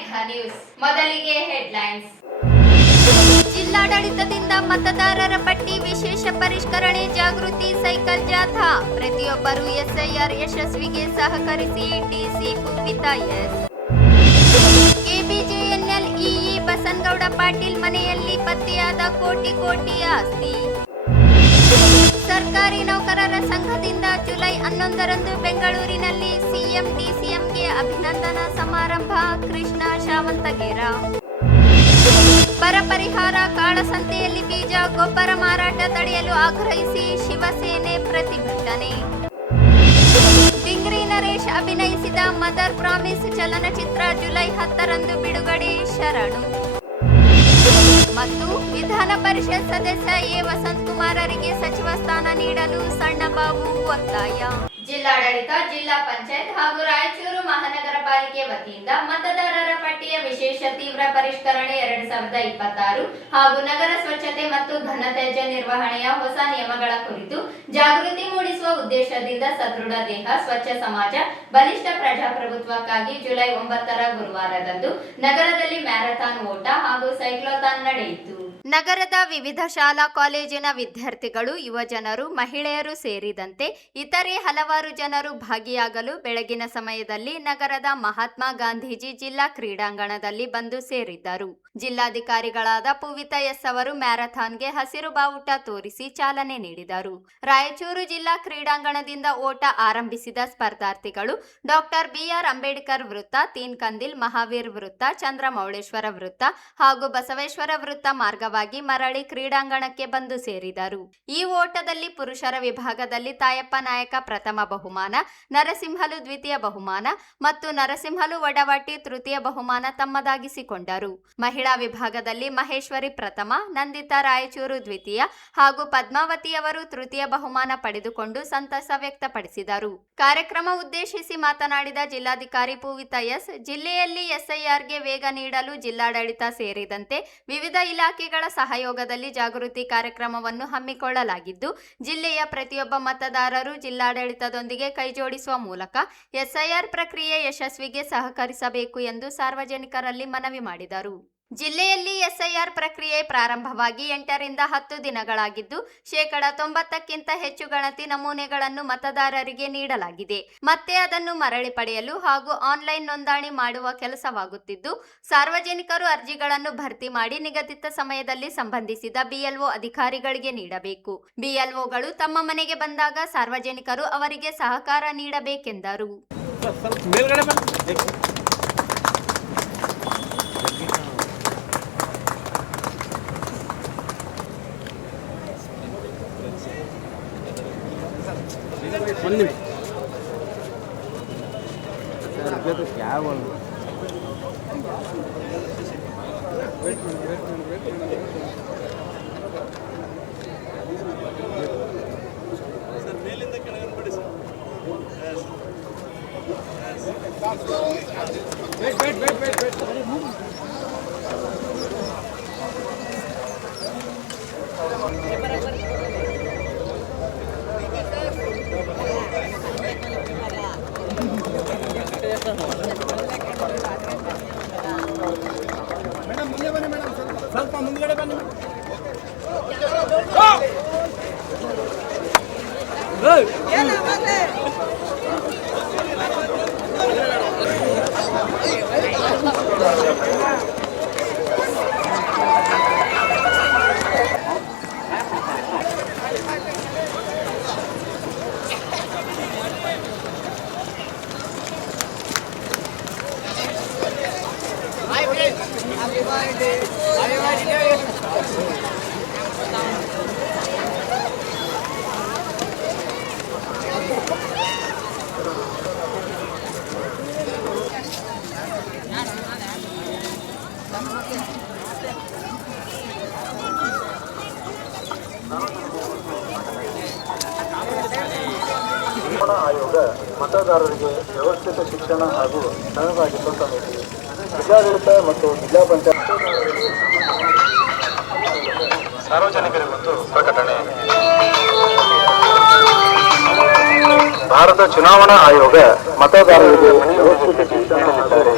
Mega news. ಮೊದಲಿಗೆ headlines. ಜಿಲ್ಲಾಡಳಿತದಿಂದ ಮತದಾರರ ಪಟ್ಟಿ ವಿಶೇಷ ಪರಿಷ್ಕರಣೆ ಜಾಗೃತಿ ಸೈಕಲ್ ಜಾಥಾ. ಪ್ರತಿಯೊಬ್ಬರು ಎಸ್ಐಆರ್ ಯಶಸ್ವಿಗೆ ಸಹಕರಿಸಿ. DC Poovitha S. KBJNL EE Basanagouda Patil ಮನೆಯಲ್ಲಿ ಪತ್ತೆಯಾದ ಕೋಟಿ ಆಸ್ತಿ. ಸರ್ಕಾರಿ ನೌಕರರ ಸಂಘದಿಂದ ಜುಲೈ 11ರಂದು ಬೆಂಗಳೂರಿನಲ್ಲಿ ಸಿಎಂ ಡಿಸಿಎಂಗೆ ಅಭಿನಂದನಾ ಸಮಾರಂಭ. ಕೃಷ್ಣ ಶಾವಂತಗೇರ. ಬರ ಪರಿಹಾರ ಕಾಳಸಂತೆಯಲ್ಲಿ ಬೀಜ ಗೊಬ್ಬರ ಮಾರಾಟ ತಡೆಯಲು ಆಗ್ರಹಿಸಿ ಶಿವಸೇನೆ ಪ್ರತಿಭಟನೆ. ಡಿಂಗ್ರಿ ನರೇಶ್ ಅಭಿನಯಿಸಿದ ಮದರ್ ಪ್ರಾಮಿಸ್ ಚಲನಚಿತ್ರ ಜುಲೈ 10ರಂದು ಬಿಡುಗಡೆ. ಶರಣು. ಮತ್ತು ವಿಧಾನ ಪರಿಷತ್ ಸದಸ್ಯ ಎ ವಸಂತಕುಮಾರರಿಗೆ ಸಚಿವ ಸ್ಥಾನ ನೀಡಲು ಸಣ್ಣಬಾಬು ಒತ್ತಾಯ. ಜಿಲ್ಲಾಡಳಿತ, ಜಿಲ್ಲಾ ಪಂಚಾಯತ್ ಹಾಗೂ ರಾಯಚೂರು ಮಹಾನಗರ ಪಾಲಿಕೆ ವತಿಯಿಂದ ಮತದಾರರ ಪಟ್ಟಿಯ ವಿಶೇಷ ತೀವ್ರ ಪರಿಷ್ಕರಣೆ 2026 ಹಾಗೂ ನಗರ ಸ್ವಚ್ಛತೆ ಮತ್ತು ಘನತ್ಯಾಜ್ಯ ನಿರ್ವಹಣೆಯ ಹೊಸ ನಿಯಮಗಳ ಕುರಿತು ಜಾಗೃತಿ ಮೂಡಿಸುವ ಉದ್ದೇಶದಿಂದ ಸದೃಢ ದೇಹ, ಸ್ವಚ್ಛ ಸಮಾಜ, ಬಲಿಷ್ಠ ಪ್ರಜಾಪ್ರಭುತ್ವಕ್ಕಾಗಿ ಜುಲೈ 9ರ ಗುರುವಾರದಂದು ನಗರದಲ್ಲಿ ಮ್ಯಾರಥಾನ್ ಓಟ ಹಾಗೂ ಸೈಕ್ಲೋಥಾನ್ ನಡೆಯಿತು. ನಗರದ ವಿವಿಧ ಶಾಲಾ ಕಾಲೇಜಿನ ವಿದ್ಯಾರ್ಥಿಗಳು, ಯುವಜನರು, ಮಹಿಳೆಯರು ಸೇರಿದಂತೆ ಇತರೆ ಹಲವಾರು ಜನರು ಭಾಗಿಯಾಗಲು ಬೆಳಗಿನ ಸಮಯದಲ್ಲಿ ನಗರದ ಮಹಾತ್ಮ ಗಾಂಧೀಜಿ ಜಿಲ್ಲಾ ಕ್ರೀಡಾಂಗಣದಲ್ಲಿ ಬಂದು ಸೇರಿದ್ದರು. ಜಿಲ್ಲಾಧಿಕಾರಿಗಳಾದ ಪೂವಿತಾ ಎಸ್ ಅವರು ಮ್ಯಾರಥಾನ್ಗೆ ಹಸಿರು ಬಾವುಟ ತೋರಿಸಿ ಚಾಲನೆ ನೀಡಿದರು. ರಾಯಚೂರು ಜಿಲ್ಲಾ ಕ್ರೀಡಾಂಗಣದಿಂದ ಓಟ ಆರಂಭಿಸಿದ ಸ್ಪರ್ಧಾರ್ಥಿಗಳು ಡಾಕ್ಟರ್ ಬಿಆರ್ ಅಂಬೇಡ್ಕರ್ ವೃತ್ತ, ತೀನ್ ಕಂದಿಲ್, ಮಹಾವೀರ್ ವೃತ್ತ, ಚಂದ್ರಮೌಳೇಶ್ವರ ವೃತ್ತ ಹಾಗೂ ಬಸವೇಶ್ವರ ವೃತ್ತ ಮಾರ್ಗವಾಗಿ ಮರಳಿ ಕ್ರೀಡಾಂಗಣಕ್ಕೆ ಬಂದು ಸೇರಿದರು. ಈ ಓಟದಲ್ಲಿ ಪುರುಷರ ವಿಭಾಗದಲ್ಲಿ ತಾಯಪ್ಪ ನಾಯಕ ಪ್ರಥಮ ಬಹುಮಾನ, ನರಸಿಂಹಲು ದ್ವಿತೀಯ ಬಹುಮಾನ ಮತ್ತು ನರಸಿಂಹಲು ವಡವಾಟಿ ತೃತೀಯ ಬಹುಮಾನ ತಮ್ಮದಾಗಿಸಿಕೊಂಡರು. ಮಹಿಳಾ ವಿಭಾಗದಲ್ಲಿ ಮಹೇಶ್ವರಿ ಪ್ರಥಮ, ನಂದಿತಾ ರಾಯಚೂರು ದ್ವಿತೀಯ ಹಾಗೂ ಪದ್ಮಾವತಿಯವರು ತೃತೀಯ ಬಹುಮಾನ ಪಡೆದುಕೊಂಡು ಸಂತಸ ವ್ಯಕ್ತಪಡಿಸಿದರು. ಕಾರ್ಯಕ್ರಮ ಉದ್ದೇಶಿಸಿ ಮಾತನಾಡಿದ ಜಿಲ್ಲಾಧಿಕಾರಿ ಪೂವಿತಾ ಎಸ್, ಜಿಲ್ಲೆಯಲ್ಲಿ ಎಸ್ಐಆರ್ಗೆ ವೇಗ ನೀಡಲು ಜಿಲ್ಲಾಡಳಿತ ಸೇರಿದಂತೆ ವಿವಿಧ ಇಲಾಖೆಗಳ ಸಹಯೋಗದಲ್ಲಿ ಜಾಗೃತಿ ಕಾರ್ಯಕ್ರಮವನ್ನು ಹಮ್ಮಿಕೊಳ್ಳಲಾಗಿದ್ದು, ಜಿಲ್ಲೆಯ ಪ್ರತಿಯೊಬ್ಬ ಮತದಾರರು ಜಿಲ್ಲಾಡಳಿತದೊಂದಿಗೆ ಕೈಜೋಡಿಸುವ ಮೂಲಕ ಎಸ್ಐಆರ್ ಪ್ರಕ್ರಿಯೆ ಯಶಸ್ವಿಗೆ ಸಹಕರಿಸಬೇಕು ಎಂದು ಸಾರ್ವಜನಿಕರಲ್ಲಿ ಮನವಿ ಮಾಡಿದರು. ಜಿಲ್ಲೆಯಲ್ಲಿ ಎಸ್ಐಆರ್ ಪ್ರಕ್ರಿಯೆ ಪ್ರಾರಂಭವಾಗಿ 8ರಿಂದ 10 ದಿನಗಳಾಗಿದ್ದು, 90%ಕ್ಕಿಂತ ಹೆಚ್ಚು ಗಣತಿ ನಮೂನೆಗಳನ್ನು ಮತದಾರರಿಗೆ ನೀಡಲಾಗಿದೆ. ಮತ್ತೆ ಅದನ್ನು ಮರಳಿ ಪಡೆಯಲು ಹಾಗೂ ಆನ್ಲೈನ್ ನೋಂದಣಿ ಮಾಡುವ ಕೆಲಸವಾಗುತ್ತಿದ್ದು, ಸಾರ್ವಜನಿಕರು ಅರ್ಜಿಗಳನ್ನು ಭರ್ತಿ ಮಾಡಿ ನಿಗದಿತ ಸಮಯದಲ್ಲಿ ಸಂಬಂಧಿಸಿದ ಬಿಎಲ್ಒ ಅಧಿಕಾರಿಗಳಿಗೆ ನೀಡಬೇಕು. ಬಿಎಲ್ಒಗಳು ತಮ್ಮ ಮನೆಗೆ ಬಂದಾಗ ಸಾರ್ವಜನಿಕರು ಅವರಿಗೆ ಸಹಕಾರ ನೀಡಬೇಕೆಂದರು. क्या बोल ಸ್ವಲ್ಪ ಮುಂದ್ಗಡೆ ಬನ್ನಿ. ಆಯೋಗ ಮತದಾರರಿಗೆ ವ್ಯವಸ್ಥಿತ ಶಿಕ್ಷಣ ಹಾಗೂ ಸಹಭಾಗಿತ್ವ ಸಮಿತಿ, ಜಿಲ್ಲಾಡಳಿತ ಮತ್ತು ಜಿಲ್ಲಾ ಪಂಚಾಯತ್ ಸಾರ್ವಜನಿಕರಿಗೊಂದು ಪ್ರಕಟಣೆ. ಭಾರತ ಚುನಾವಣಾ ಆಯೋಗ ಮತದಾರರಿಗೆ ವ್ಯವಸ್ಥಿತ ಶಿಕ್ಷಣ ನೀಡಿದ್ದಾರೆ.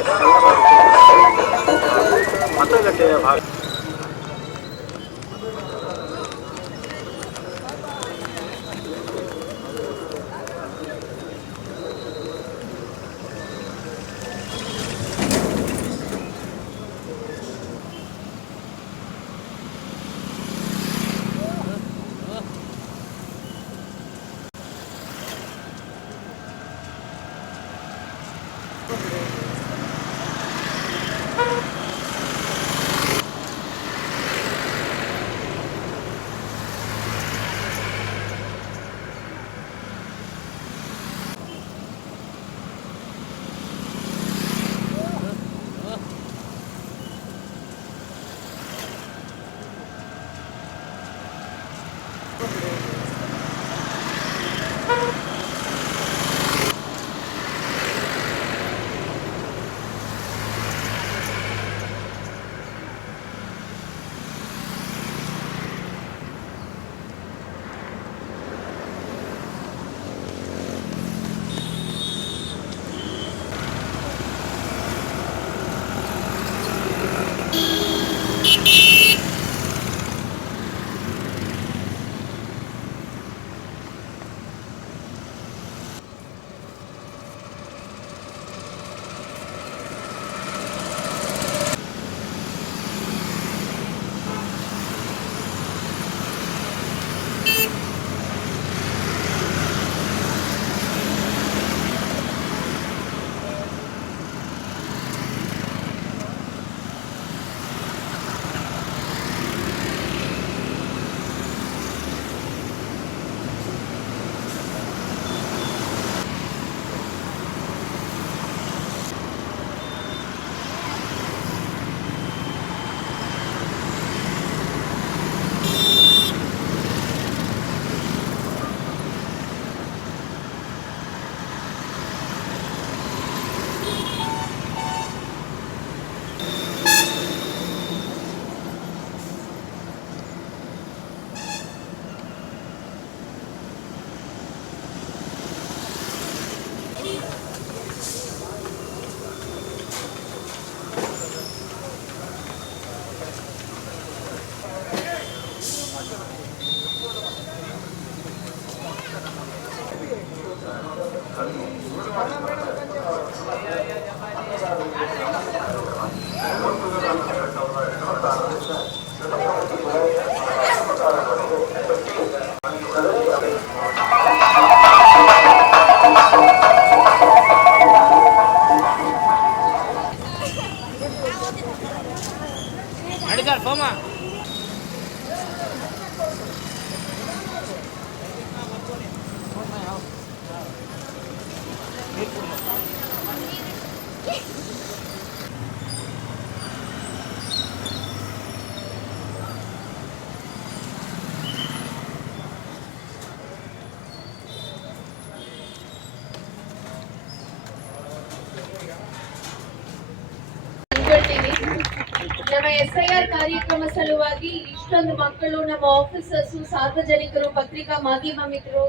ನಮ್ಮ SIR ಕಾರ್ಯಕ್ರಮ ಸಲುವಾಗಿ ಇಷ್ಟೊಂದು ಮಕ್ಕಳು, ನಮ್ಮ ಆಫೀಸರ್ಸ್, ಸಾರ್ವಜನಿಕರು, ಪತ್ರಿಕಾ ಮಾಧ್ಯಮ ಮಿತ್ರರು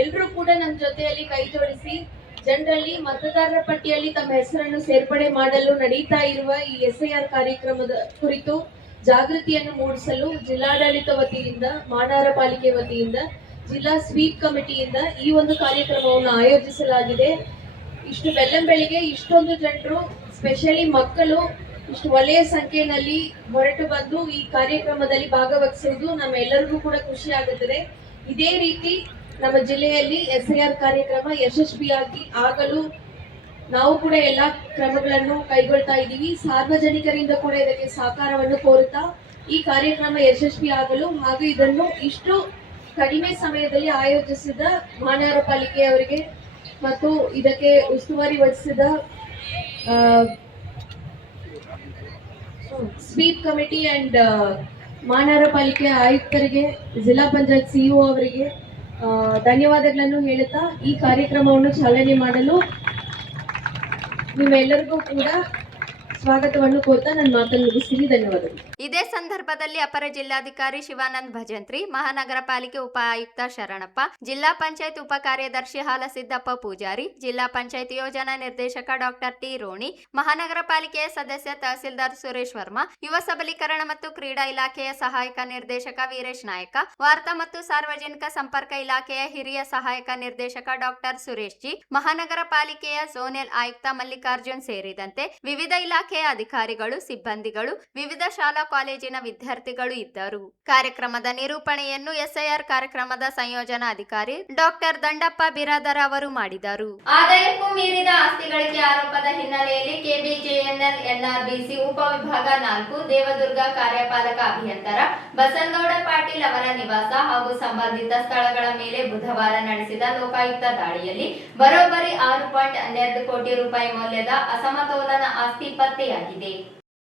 ಎಲ್ಲರೂ ಕೂಡ ನಮ್ಮ ಜೊತೆಯಲ್ಲಿ ಕೈ ಜೋಡಿಸಿ ಜನರಲ್ಲಿ ಮತದಾರರ ಪಟ್ಟಿಯಲ್ಲಿ ತಮ್ಮ ಹೆಸರನ್ನು ಸೇರ್ಪಡೆ ಮಾಡಲು ನಡೀತಾ ಇರುವ ಈ SIR ಕಾರ್ಯಕ್ರಮದ ಕುರಿತು ಜಾಗೃತಿಯನ್ನು ಮೂಡಿಸಲು ಜಿಲ್ಲಾಡಳಿತ ವತಿಯಿಂದ, ಮಹಾನಗರ ಪಾಲಿಕೆ ವತಿಯಿಂದ, ಜಿಲ್ಲಾ ಸ್ವೀಪ್ ಕಮಿಟಿಯಿಂದ ಈ ಒಂದು ಕಾರ್ಯಕ್ರಮವನ್ನು ಆಯೋಜಿಸಲಾಗಿದೆ. ಇಷ್ಟು ಬೆಳ್ಳಂಬೆಳಿಗ್ಗೆ ಇಷ್ಟೊಂದು ಜನರು, ಸ್ಪೆಷಲಿ ಮಕ್ಕಳು ಇಷ್ಟು ಒಳ್ಳೆಯ ಸಂಖ್ಯೆಯಲ್ಲಿ ಹೊರಟು ಬಂದು ಈ ಕಾರ್ಯಕ್ರಮದಲ್ಲಿ ಭಾಗವಹಿಸುವುದು ನಮ್ಮೆಲ್ಲರಿಗೂ ಕೂಡ ಖುಷಿ ಆಗುತ್ತದೆ. ಇದೇ ರೀತಿ ನಮ್ಮ ಜಿಲ್ಲೆಯಲ್ಲಿ SIR ಕಾರ್ಯಕ್ರಮ ಯಶಸ್ವಿಯಾಗಿ ಆಗಲು ನಾವು ಕೂಡ ಎಲ್ಲಾ ಕ್ರಮಗಳನ್ನು ಕೈಗೊಳ್ತಾ ಇದ್ದೀವಿ. ಸಾರ್ವಜನಿಕರಿಂದ ಕೂಡ ಇದಕ್ಕೆ ಸಹಕಾರವನ್ನು ಕೋರುತ್ತಾ ಈ ಕಾರ್ಯಕ್ರಮ ಯಶಸ್ವಿ ಆಗಲು ಹಾಗೂ ಇದನ್ನು ಇಷ್ಟು ಕಡಿಮೆ ಸಮಯದಲ್ಲಿ ಆಯೋಜಿಸಿದ ಮಹಾನಗರ ಪಾಲಿಕೆಯವರಿಗೆ ಮತ್ತು ಇದಕ್ಕೆ ಉಸ್ತುವಾರಿ ವಹಿಸಿದ ಸ್ವೀಪ್ ಕಮಿಟಿ ಅಂಡ್ ಮಹಾನಗರ ಪಾಲಿಕೆ ಆಯುಕ್ತರಿಗೆ, ಜಿಲ್ಲಾ ಪಂಚಾಯತ್ CEO ಅವರಿಗೆ ಧನ್ಯವಾದಗಳನ್ನು ಹೇಳುತ್ತಾ ಈ ಕಾರ್ಯಕ್ರಮವನ್ನು ಚಾಲನೆ ಮಾಡಲು ನಿಮ್ಮೆಲ್ಲರಿಗೂ ಕೂಡ ಸ್ವಾಗತವನ್ನು ಕೋರ್ತಾ ನನ್ನ ಮಾತನ್ನು ಮುಗಿಸ್ತೀನಿ. ಧನ್ಯವಾದಗಳು. ಇದೇ ಸಂದರ್ಭದಲ್ಲಿ ಅಪರ ಜಿಲ್ಲಾಧಿಕಾರಿ ಶಿವಾನಂದ್ ಭಜಂತ್ರಿ, ಮಹಾನಗರ ಪಾಲಿಕೆ ಉಪ ಆಯುಕ್ತ ಶರಣಪ್ಪ, ಜಿಲ್ಲಾ ಪಂಚಾಯತ್ ಉಪ ಕಾರ್ಯದರ್ಶಿ ಹಾಲಸಿದ್ದಪ್ಪ ಪೂಜಾರಿ, ಜಿಲ್ಲಾ ಪಂಚಾಯತ್ ಯೋಜನಾ ನಿರ್ದೇಶಕ ಡಾಕ್ಟರ್ ಟಿ ರೋಣಿ, ಮಹಾನಗರ ಪಾಲಿಕೆಯ ಸದಸ್ಯ ತಹಸೀಲ್ದಾರ್ ಸುರೇಶ್ ವರ್ಮಾ, ಯುವ ಸಬಲೀಕರಣ ಮತ್ತು ಕ್ರೀಡಾ ಇಲಾಖೆಯ ಸಹಾಯಕ ನಿರ್ದೇಶಕ ವೀರೇಶ್ ನಾಯಕ, ವಾರ್ತಾ ಮತ್ತು ಸಾರ್ವಜನಿಕ ಸಂಪರ್ಕ ಇಲಾಖೆಯ ಹಿರಿಯ ಸಹಾಯಕ ನಿರ್ದೇಶಕ ಡಾಕ್ಟರ್ ಸುರೇಶ್ ಜಿ, ಮಹಾನಗರ ಪಾಲಿಕೆಯ ಝೋನಲ್ ಆಯುಕ್ತ ಮಲ್ಲಿಕಾರ್ಜುನ್ ಸೇರಿದಂತೆ ವಿವಿಧ ಇಲಾಖೆಯ ಅಧಿಕಾರಿಗಳು, ಸಿಬ್ಬಂದಿಗಳು, ವಿವಿಧ ಶಾಲಾ ಕಾಲೇಜಿನ ವಿದ್ಯಾರ್ಥಿಗಳು ಇದ್ದರು. ಕಾರ್ಯಕ್ರಮದ ನಿರೂಪಣೆಯನ್ನು ಎಸ್ಐಆರ್ ಕಾರ್ಯಕ್ರಮದ ಸಂಯೋಜನಾ ಅಧಿಕಾರಿ ಡಾಕ್ಟರ್ ದಂಡಪ್ಪ ಬಿರಾದರ್ ಅವರು ಮಾಡಿದರು. ಆದಾಯಕ್ಕೂ ಮೀರಿದ ಆಸ್ತಿ ಗಳಿಕೆ ಆರೋಪದ ಹಿನ್ನೆಲೆಯಲ್ಲಿ ಕೆಬಿಜೆಎನ್ಎಲ್ ಎನ್ಆರ್ಬಿಸಿ ಉಪವಿಭಾಗ 4 ದೇವದುರ್ಗ ಕಾರ್ಯಪಾಲಕ ಅಭಿಯಂತರ ಬಸನಗೌಡ ಪಾಟೀಲ್ ಅವರ ನಿವಾಸ ಹಾಗೂ ಸಂಬಂಧಿತ ಸ್ಥಳಗಳ ಮೇಲೆ ಬುಧವಾರ ನಡೆಸಿದ ಲೋಕಾಯುಕ್ತ ದಾಳಿಯಲ್ಲಿ ಬರೋಬ್ಬರಿ 6.12 ಕೋಟಿ ರೂಪಾಯಿ ಮೌಲ್ಯದ ಅಸಮತೋಲನ ಆಸ್ತಿ ಪತ್ತೆಯಾಗಿದೆ.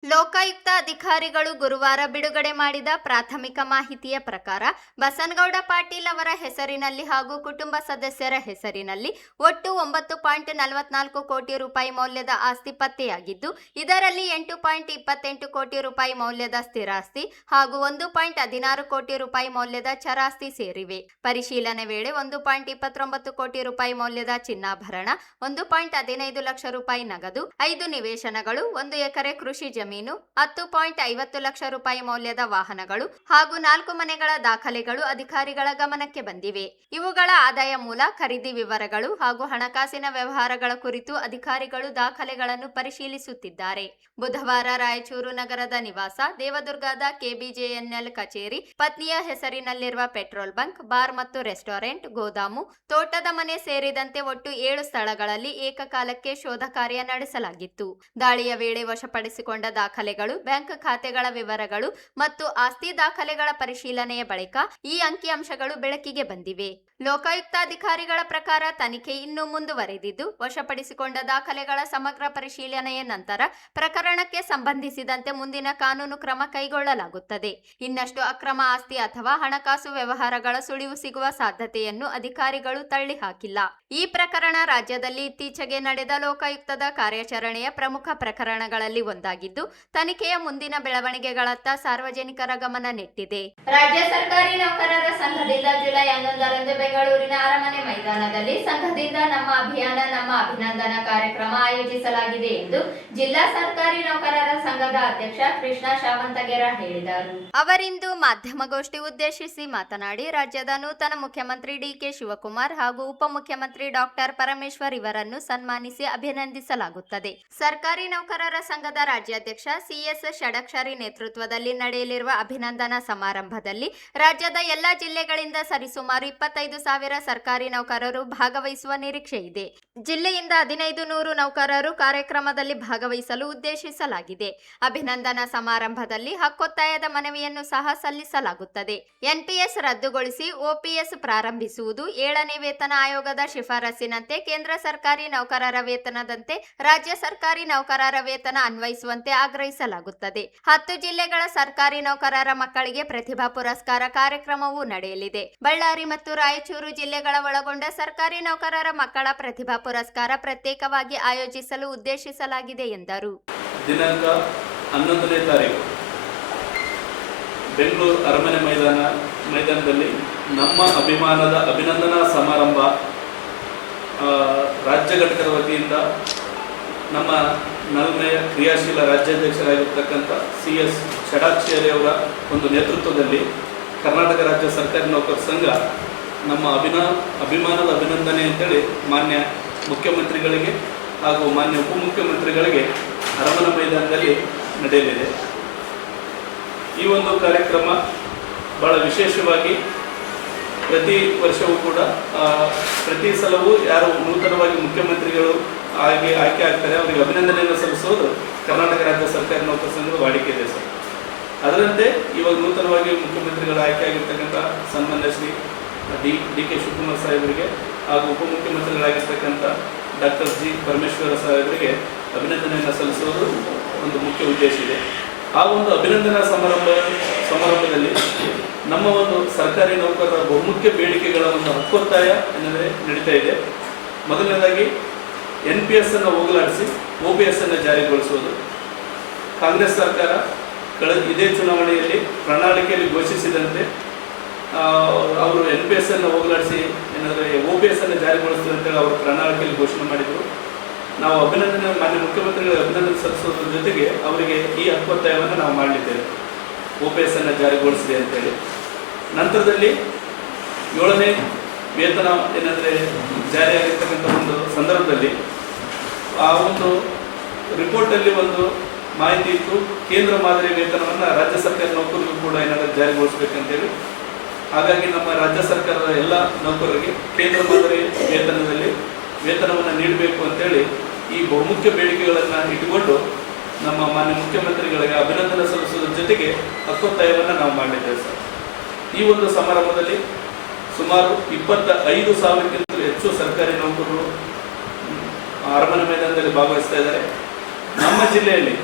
ಲೋಕಾಯುಕ್ತ ಅಧಿಕಾರಿಗಳು ಗುರುವಾರ ಬಿಡುಗಡೆ ಮಾಡಿದ ಪ್ರಾಥಮಿಕ ಮಾಹಿತಿಯ ಪ್ರಕಾರ ಬಸನಗೌಡ ಪಾಟೀಲ್ ಅವರ ಹೆಸರಿನಲ್ಲಿ ಹಾಗೂ ಕುಟುಂಬ ಸದಸ್ಯರ ಹೆಸರಿನಲ್ಲಿ ಒಟ್ಟು 9.44 ಕೋಟಿ ರೂಪಾಯಿ ಮೌಲ್ಯದ ಆಸ್ತಿ ಪತ್ತೆಯಾಗಿದ್ದು, ಇದರಲ್ಲಿ 8.28 ಕೋಟಿ ರೂಪಾಯಿ ಮೌಲ್ಯದ ಸ್ಥಿರಾಸ್ತಿ ಹಾಗೂ 1.16 ಕೋಟಿ ರೂಪಾಯಿ ಮೌಲ್ಯದ ಚರಾಸ್ತಿ ಸೇರಿವೆ. ಪರಿಶೀಲನೆ ವೇಳೆ 1.29 ಕೋಟಿ ರೂಪಾಯಿ ಮೌಲ್ಯದ ಚಿನ್ನಾಭರಣ, 1.15 ಲಕ್ಷ ರೂಪಾಯಿ ನಗದು, 5 ನಿವೇಶನಗಳು, 1 ಎಕರೆ ಕೃಷಿ ಜಮೀನು, 10.50 ಲಕ್ಷ ರೂಪಾಯಿ ಮೌಲ್ಯದ ವಾಹನಗಳು ಹಾಗೂ 4 ಮನೆಗಳ ದಾಖಲೆಗಳು ಅಧಿಕಾರಿಗಳ ಗಮನಕ್ಕೆ ಬಂದಿವೆ. ಇವುಗಳ ಆದಾಯ ಮೂಲ, ಖರೀದಿ ವಿವರಗಳು ಹಾಗೂ ಹಣಕಾಸಿನ ವ್ಯವಹಾರಗಳ ಕುರಿತು ಅಧಿಕಾರಿಗಳು ದಾಖಲೆಗಳನ್ನು ಪರಿಶೀಲಿಸುತ್ತಿದ್ದಾರೆ. ಬುಧವಾರ ರಾಯಚೂರು ನಗರದ ನಿವಾಸ, ದೇವದುರ್ಗದ ಕೆಬಿಜೆಎನ್ಎಲ್ ಕಚೇರಿ, ಪತ್ನಿಯ ಹೆಸರಿನಲ್ಲಿರುವ ಪೆಟ್ರೋಲ್ ಬಂಕ್, ಬಾರ್ ಮತ್ತು ರೆಸ್ಟೋರೆಂಟ್, ಗೋದಾಮು, ತೋಟದ ಮನೆ ಸೇರಿದಂತೆ ಒಟ್ಟು 7 ಸ್ಥಳಗಳಲ್ಲಿ ಏಕಕಾಲಕ್ಕೆ ಶೋಧ ಕಾರ್ಯ ನಡೆಸಲಾಗಿತ್ತು. ದಾಳಿಯ ವೇಳೆ ವಶಪಡಿಸಿಕೊಂಡ ದಾಖಲೆಗಳು, ಬ್ಯಾಂಕ್ ಖಾತೆಗಳ ವಿವರಗಳು ಮತ್ತು ಆಸ್ತಿ ದಾಖಲೆಗಳ ಪರಿಶೀಲನೆಯ ಬಳಿಕ ಈ ಅಂಕಿಅಂಶಗಳು ಬೆಳಕಿಗೆ ಬಂದಿವೆ. ಲೋಕಾಯುಕ್ತಾಧಿಕಾರಿಗಳ ಪ್ರಕಾರ ತನಿಖೆ ಇನ್ನೂ ಮುಂದುವರೆದಿದ್ದು, ವಶಪಡಿಸಿಕೊಂಡ ದಾಖಲೆಗಳ ಸಮಗ್ರ ಪರಿಶೀಲನೆಯ ನಂತರ ಪ್ರಕರಣಕ್ಕೆ ಸಂಬಂಧಿಸಿದಂತೆ ಮುಂದಿನ ಕಾನೂನು ಕ್ರಮ ಕೈಗೊಳ್ಳಲಾಗುತ್ತದೆ. ಇನ್ನಷ್ಟು ಅಕ್ರಮ ಆಸ್ತಿ ಅಥವಾ ಹಣಕಾಸು ವ್ಯವಹಾರಗಳ ಸುಳಿವು ಸಿಗುವ ಸಾಧ್ಯತೆಯನ್ನು ಅಧಿಕಾರಿಗಳು ತಳ್ಳಿಹಾಕಿಲ್ಲ. ಈ ಪ್ರಕರಣ ರಾಜ್ಯದಲ್ಲಿ ಇತ್ತೀಚೆಗೆ ನಡೆದ ಲೋಕಾಯುಕ್ತದ ಕಾರ್ಯಾಚರಣೆಯ ಪ್ರಮುಖ ಪ್ರಕರಣಗಳಲ್ಲಿ ಒಂದಾಗಿದ್ದು, ತನಿಖೆಯ ಮುಂದಿನ ಬೆಳವಣಿಗೆಗಳತ್ತ ಸಾರ್ವಜನಿಕರ ಗಮನ ನೆಟ್ಟಿದೆ. ರಾಜ್ಯ ಸರ್ಕಾರಿ ನೌಕರರ ಸಂಘದಿಂದ ಜುಲೈ 11ರಂದು ಬೆಂಗಳೂರಿನ ಅರಮನೆ ಮೈದಾನದಲ್ಲಿ ಸಂಘದಿಂದ ನಮ್ಮ ಅಭಿಯಾನ ನಮ್ಮ ಅಭಿನಂದನಾ ಕಾರ್ಯಕ್ರಮ ಆಯೋಜಿಸಲಾಗಿದೆ ಎಂದು ಜಿಲ್ಲಾ ಸರ್ಕಾರಿ ನೌಕರರ ಸಂಘದ ಅಧ್ಯಕ್ಷ ಕೃಷ್ಣ ಶಾವಂತಗೆರ ಹೇಳಿದರು. ಅವರಿಂದು ಮಾಧ್ಯಮಗೋಷ್ಠಿ ಉದ್ದೇಶಿಸಿ ಮಾತನಾಡಿ, ರಾಜ್ಯದ ನೂತನ ಮುಖ್ಯಮಂತ್ರಿ ಡಿಕೆ ಶಿವಕುಮಾರ್ ಹಾಗೂ ಉಪಮುಖ್ಯಮಂತ್ರಿ ಡಾಕ್ಟರ್ ಪರಮೇಶ್ವರ್ ಇವರನ್ನು ಸನ್ಮಾನಿಸಿ ಅಭಿನಂದಿಸಲಾಗುತ್ತದೆ. ಸರ್ಕಾರಿ ನೌಕರರ ಸಂಘದ ರಾಜ್ಯಾಧ್ಯಕ್ಷ ಸಿಎಸ್ ಷಡಕ್ಷರಿ ನೇತೃತ್ವದಲ್ಲಿ ನಡೆಯಲಿರುವ ಅಭಿನಂದನಾ ಸಮಾರಂಭದಲ್ಲಿ ರಾಜ್ಯದ ಎಲ್ಲಾ ಜಿಲ್ಲೆಗಳಿಂದ ಸರಿಸುಮಾರು 25,000 ಸರ್ಕಾರಿ ನೌಕರರು ಭಾಗವಹಿಸುವ ನಿರೀಕ್ಷೆ ಇದೆ. ಜಿಲ್ಲೆಯಿಂದ 1,500 ನೌಕರರು ಕಾರ್ಯಕ್ರಮದಲ್ಲಿ ಭಾಗವಹಿಸಲು ಉದ್ದೇಶಿಸಲಾಗಿದೆ. ಅಭಿನಂದನಾ ಸಮಾರಂಭದಲ್ಲಿ ಹಕ್ಕೊತ್ತಾಯದ ಮನವಿಯನ್ನು ಸಹ ಸಲ್ಲಿಸಲಾಗುತ್ತದೆ. ಎನ್ಪಿಎಸ್ ರದ್ದುಗೊಳಿಸಿ ಒಪಿಎಸ್ ಪ್ರಾರಂಭಿಸುವುದು, 7ನೇ ವೇತನ ಆಯೋಗದ ಶಿಫಾರಸಿನಂತೆ ಕೇಂದ್ರ ಸರ್ಕಾರಿ ನೌಕರರ ವೇತನದಂತೆ ರಾಜ್ಯ ಸರ್ಕಾರಿ ನೌಕರರ ವೇತನ ಅನ್ವಯಿಸುವಂತೆ ಆಗ್ರಹಿಸಲಾಗುತ್ತದೆ. 10 ಜಿಲ್ಲೆಗಳ ಸರ್ಕಾರಿ ನೌಕರರ ಮಕ್ಕಳಿಗೆ ಪ್ರತಿಭಾ ಪುರಸ್ಕಾರ ಕಾರ್ಯಕ್ರಮವೂ ನಡೆಯಲಿದೆ. ಬಳ್ಳಾರಿ ಮತ್ತು ರಾಯಚೂರು ಜಿಲ್ಲೆಗಳ ಒಳಗೊಂಡ ಸರ್ಕಾರಿ ನೌಕರರ ಮಕ್ಕಳ ಪ್ರತಿಭಾ ಪುರಸ್ಕಾರ ಪ್ರತ್ಯೇಕವಾಗಿ ಆಯೋಜಿಸಲು ಉದ್ದೇಶಿಸಲಾಗಿದೆ ಎಂದರು. ದಿನಾಂಕ 11ನೇ ತಾರೀಕು ಬೆಂಗಳೂರು ಅರಮನೆ ಮೈದಾನದಲ್ಲಿ ನಮ್ಮ ಅಭಿಮಾನದ ಅಭಿನಂದನಾ ಸಮಾರಂಭ ರಾಜ್ಯ ಘಟಕದ ವತಿಯಿಂದ ನಮ್ಮ 4ನೇ ಕ್ರಿಯಾಶೀಲ ರಾಜ್ಯಾಧ್ಯಕ್ಷರಾಗಿರ್ತಕ್ಕಂಥ ಸಿಎಸ್ ಷಡಾಕ್ಷರಿ ಅವರ ಒಂದು ನೇತೃತ್ವದಲ್ಲಿ ಕರ್ನಾಟಕ ರಾಜ್ಯ ಸರ್ಕಾರಿ ನೌಕರ ಸಂಘ ನಮ್ಮ ಅಭಿಮಾನದ ಅಭಿನಂದನೆ ಅಂತೇಳಿ ಮಾನ್ಯ ಮುಖ್ಯಮಂತ್ರಿಗಳಿಗೆ ಹಾಗೂ ಮಾನ್ಯ ಉಪಮುಖ್ಯಮಂತ್ರಿಗಳಿಗೆ ಅರಮನೆ ಮೈದಾನದಲ್ಲಿ ನಡೆಯಲಿದೆ. ಈ ಒಂದು ಕಾರ್ಯಕ್ರಮ ಭಾಳ ವಿಶೇಷವಾಗಿ ಪ್ರತಿ ವರ್ಷವೂ ಕೂಡ ಪ್ರತಿ ಸಲವೂ ಯಾರು ನೂತನವಾಗಿ ಮುಖ್ಯಮಂತ್ರಿಗಳು ಆಯ್ಕೆ ಆಗ್ತಾರೆ ಅವರಿಗೆ ಅಭಿನಂದನೆಯನ್ನು ಸಲ್ಲಿಸೋದು ಕರ್ನಾಟಕ ರಾಜ್ಯ ಸರ್ಕಾರಿ ನೌಕರ ಸಂಘದ ವಾಡಿಕೆ ಇದೆ ಸರ್. ಅದರಂತೆ ಇವಾಗ ನೂತನವಾಗಿ ಮುಖ್ಯಮಂತ್ರಿಗಳು ಆಯ್ಕೆ ಆಗಿರ್ತಕ್ಕಂಥ ಸನ್ಮಾನ್ಯ ಶ್ರೀ ಡಿ ಕೆ ಶಿವಕುಮಾರ್ ಸಾಹೇಬರಿಗೆ ಹಾಗೂ ಉಪಮುಖ್ಯಮಂತ್ರಿಗಳಾಗಿರ್ತಕ್ಕಂಥ ಡಾಕ್ಟರ್ ಜಿ ಪರಮೇಶ್ವರ ಸಾಹೇಬರಿಗೆ ಅಭಿನಂದನೆಯನ್ನು ಸಲ್ಲಿಸೋದು ಒಂದು ಮುಖ್ಯ ಉದ್ದೇಶ ಇದೆ. ಆ ಒಂದು ಅಭಿನಂದನಾ ಸಮಾರಂಭದಲ್ಲಿ ನಮ್ಮ ಒಂದು ಸರ್ಕಾರಿ ನೌಕರರ ಬಹುಮುಖ್ಯ ಬೇಡಿಕೆಗಳ ಒಂದು ಹಕ್ಕೊತ್ತಾಯ ಏನೆಂದರೆ ನಡೀತಾ ಇದೆ. ಮೊದಲನೇದಾಗಿ NPS ಅನ್ನು ಹೋಗಲಾಡಿಸಿ OPS ಅನ್ನು ಜಾರಿಗೊಳಿಸುವುದು, ಕಾಂಗ್ರೆಸ್ ಸರ್ಕಾರ ಇದೇ ಚುನಾವಣೆಯಲ್ಲಿ ಪ್ರಣಾಳಿಕೆಯಲ್ಲಿ ಘೋಷಿಸಿದಂತೆ ಅವರು NPS ಅನ್ನು ಹೋಗಲಾಡಿಸಿ ಏನಾದರೆ OPS ಅನ್ನು ಜಾರಿಗೊಳಿಸ್ತಾರೆ ಅಂತೇಳಿ ಅವರು ಪ್ರಣಾಳಿಕೆಯಲ್ಲಿ ಘೋಷಣೆ ಮಾಡಿದರು. ನಾವು ಮಾನ್ಯ ಮುಖ್ಯಮಂತ್ರಿಗಳಿಗೆ ಅಭಿನಂದನೆ ಸಲ್ಲಿಸೋದ್ರ ಜೊತೆಗೆ ಅವರಿಗೆ ಈ ಹಕ್ಕೊತ್ತಾಯವನ್ನು ನಾವು ಮಾಡಲಿದ್ದೇವೆ, OPS ಅನ್ನು ಜಾರಿಗೊಳಿಸಿದೆ ಅಂತೇಳಿ. ನಂತರದಲ್ಲಿ 7ನೇ ವೇತನ ಏನಂದರೆ ಜಾರಿಯಾಗಿರ್ತಕ್ಕಂಥ ಒಂದು ಸಂದರ್ಭದಲ್ಲಿ ಆ ಒಂದು ರಿಪೋರ್ಟಲ್ಲಿ ಒಂದು ಮಾಹಿತಿ ಇತ್ತು, ಕೇಂದ್ರ ಮಾದರಿ ವೇತನವನ್ನು ರಾಜ್ಯ ಸರ್ಕಾರಿ ನೌಕರರಿಗೂ ಕೂಡ ಏನಾದರೂ ಜಾರಿಗೊಳಿಸಬೇಕಂತೇಳಿ. ಹಾಗಾಗಿ ನಮ್ಮ ರಾಜ್ಯ ಸರ್ಕಾರದ ಎಲ್ಲ ನೌಕರರಿಗೆ ಕೇಂದ್ರ ಮಾದರಿ ವೇತನದಲ್ಲಿ ವೇತನವನ್ನು ನೀಡಬೇಕು ಅಂತೇಳಿ ಈ ಬಹುಮುಖ್ಯ ಬೇಡಿಕೆಗಳನ್ನು ಇಟ್ಟುಕೊಂಡು ನಮ್ಮ ಮಾನ್ಯ ಮುಖ್ಯಮಂತ್ರಿಗಳಿಗೆ ಅಭಿನಂದನೆ ಸಲ್ಲಿಸೋದ್ರ ಜೊತೆಗೆ ಹಕ್ಕೊತ್ತಾಯವನ್ನು ನಾವು ಮಾಡಿದ್ದೇವೆ ಸರ್. ಈ ಒಂದು ಸಮಾರಂಭದಲ್ಲಿ ಸುಮಾರು 25,000ಕ್ಕಿಂತಲೂ ಹೆಚ್ಚು ಸರ್ಕಾರಿ ನೌಕರರು ಅರಮನೆ ಮೈದಾನದಲ್ಲಿ ಭಾಗವಹಿಸ್ತಾ ಇದ್ದಾರೆ. ನಮ್ಮ ಜಿಲ್ಲೆಯಲ್ಲಿ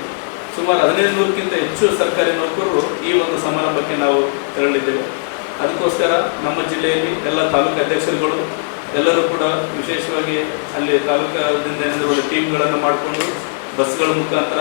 ಸುಮಾರು 1500ಕ್ಕಿಂತ ಹೆಚ್ಚು ಸರ್ಕಾರಿ ನೌಕರರು ಈ ಒಂದು ಸಮಾರಂಭಕ್ಕೆ ನಾವು ತೆರಳಿದ್ದೇವೆ. ಅದಕ್ಕೋಸ್ಕರ ನಮ್ಮ ಜಿಲ್ಲೆಯಲ್ಲಿ ಎಲ್ಲ ತಾಲೂಕು ಅಧ್ಯಕ್ಷರುಗಳು ಎಲ್ಲರೂ ಕೂಡ ವಿಶೇಷವಾಗಿ ಅಲ್ಲಿ ತಾಲೂಕಾದಿಂದ ಒಂದು ಟೀಮ್ಗಳನ್ನು ಮಾಡಿಕೊಂಡು ಬಸ್ಗಳ ಮುಖಾಂತರ,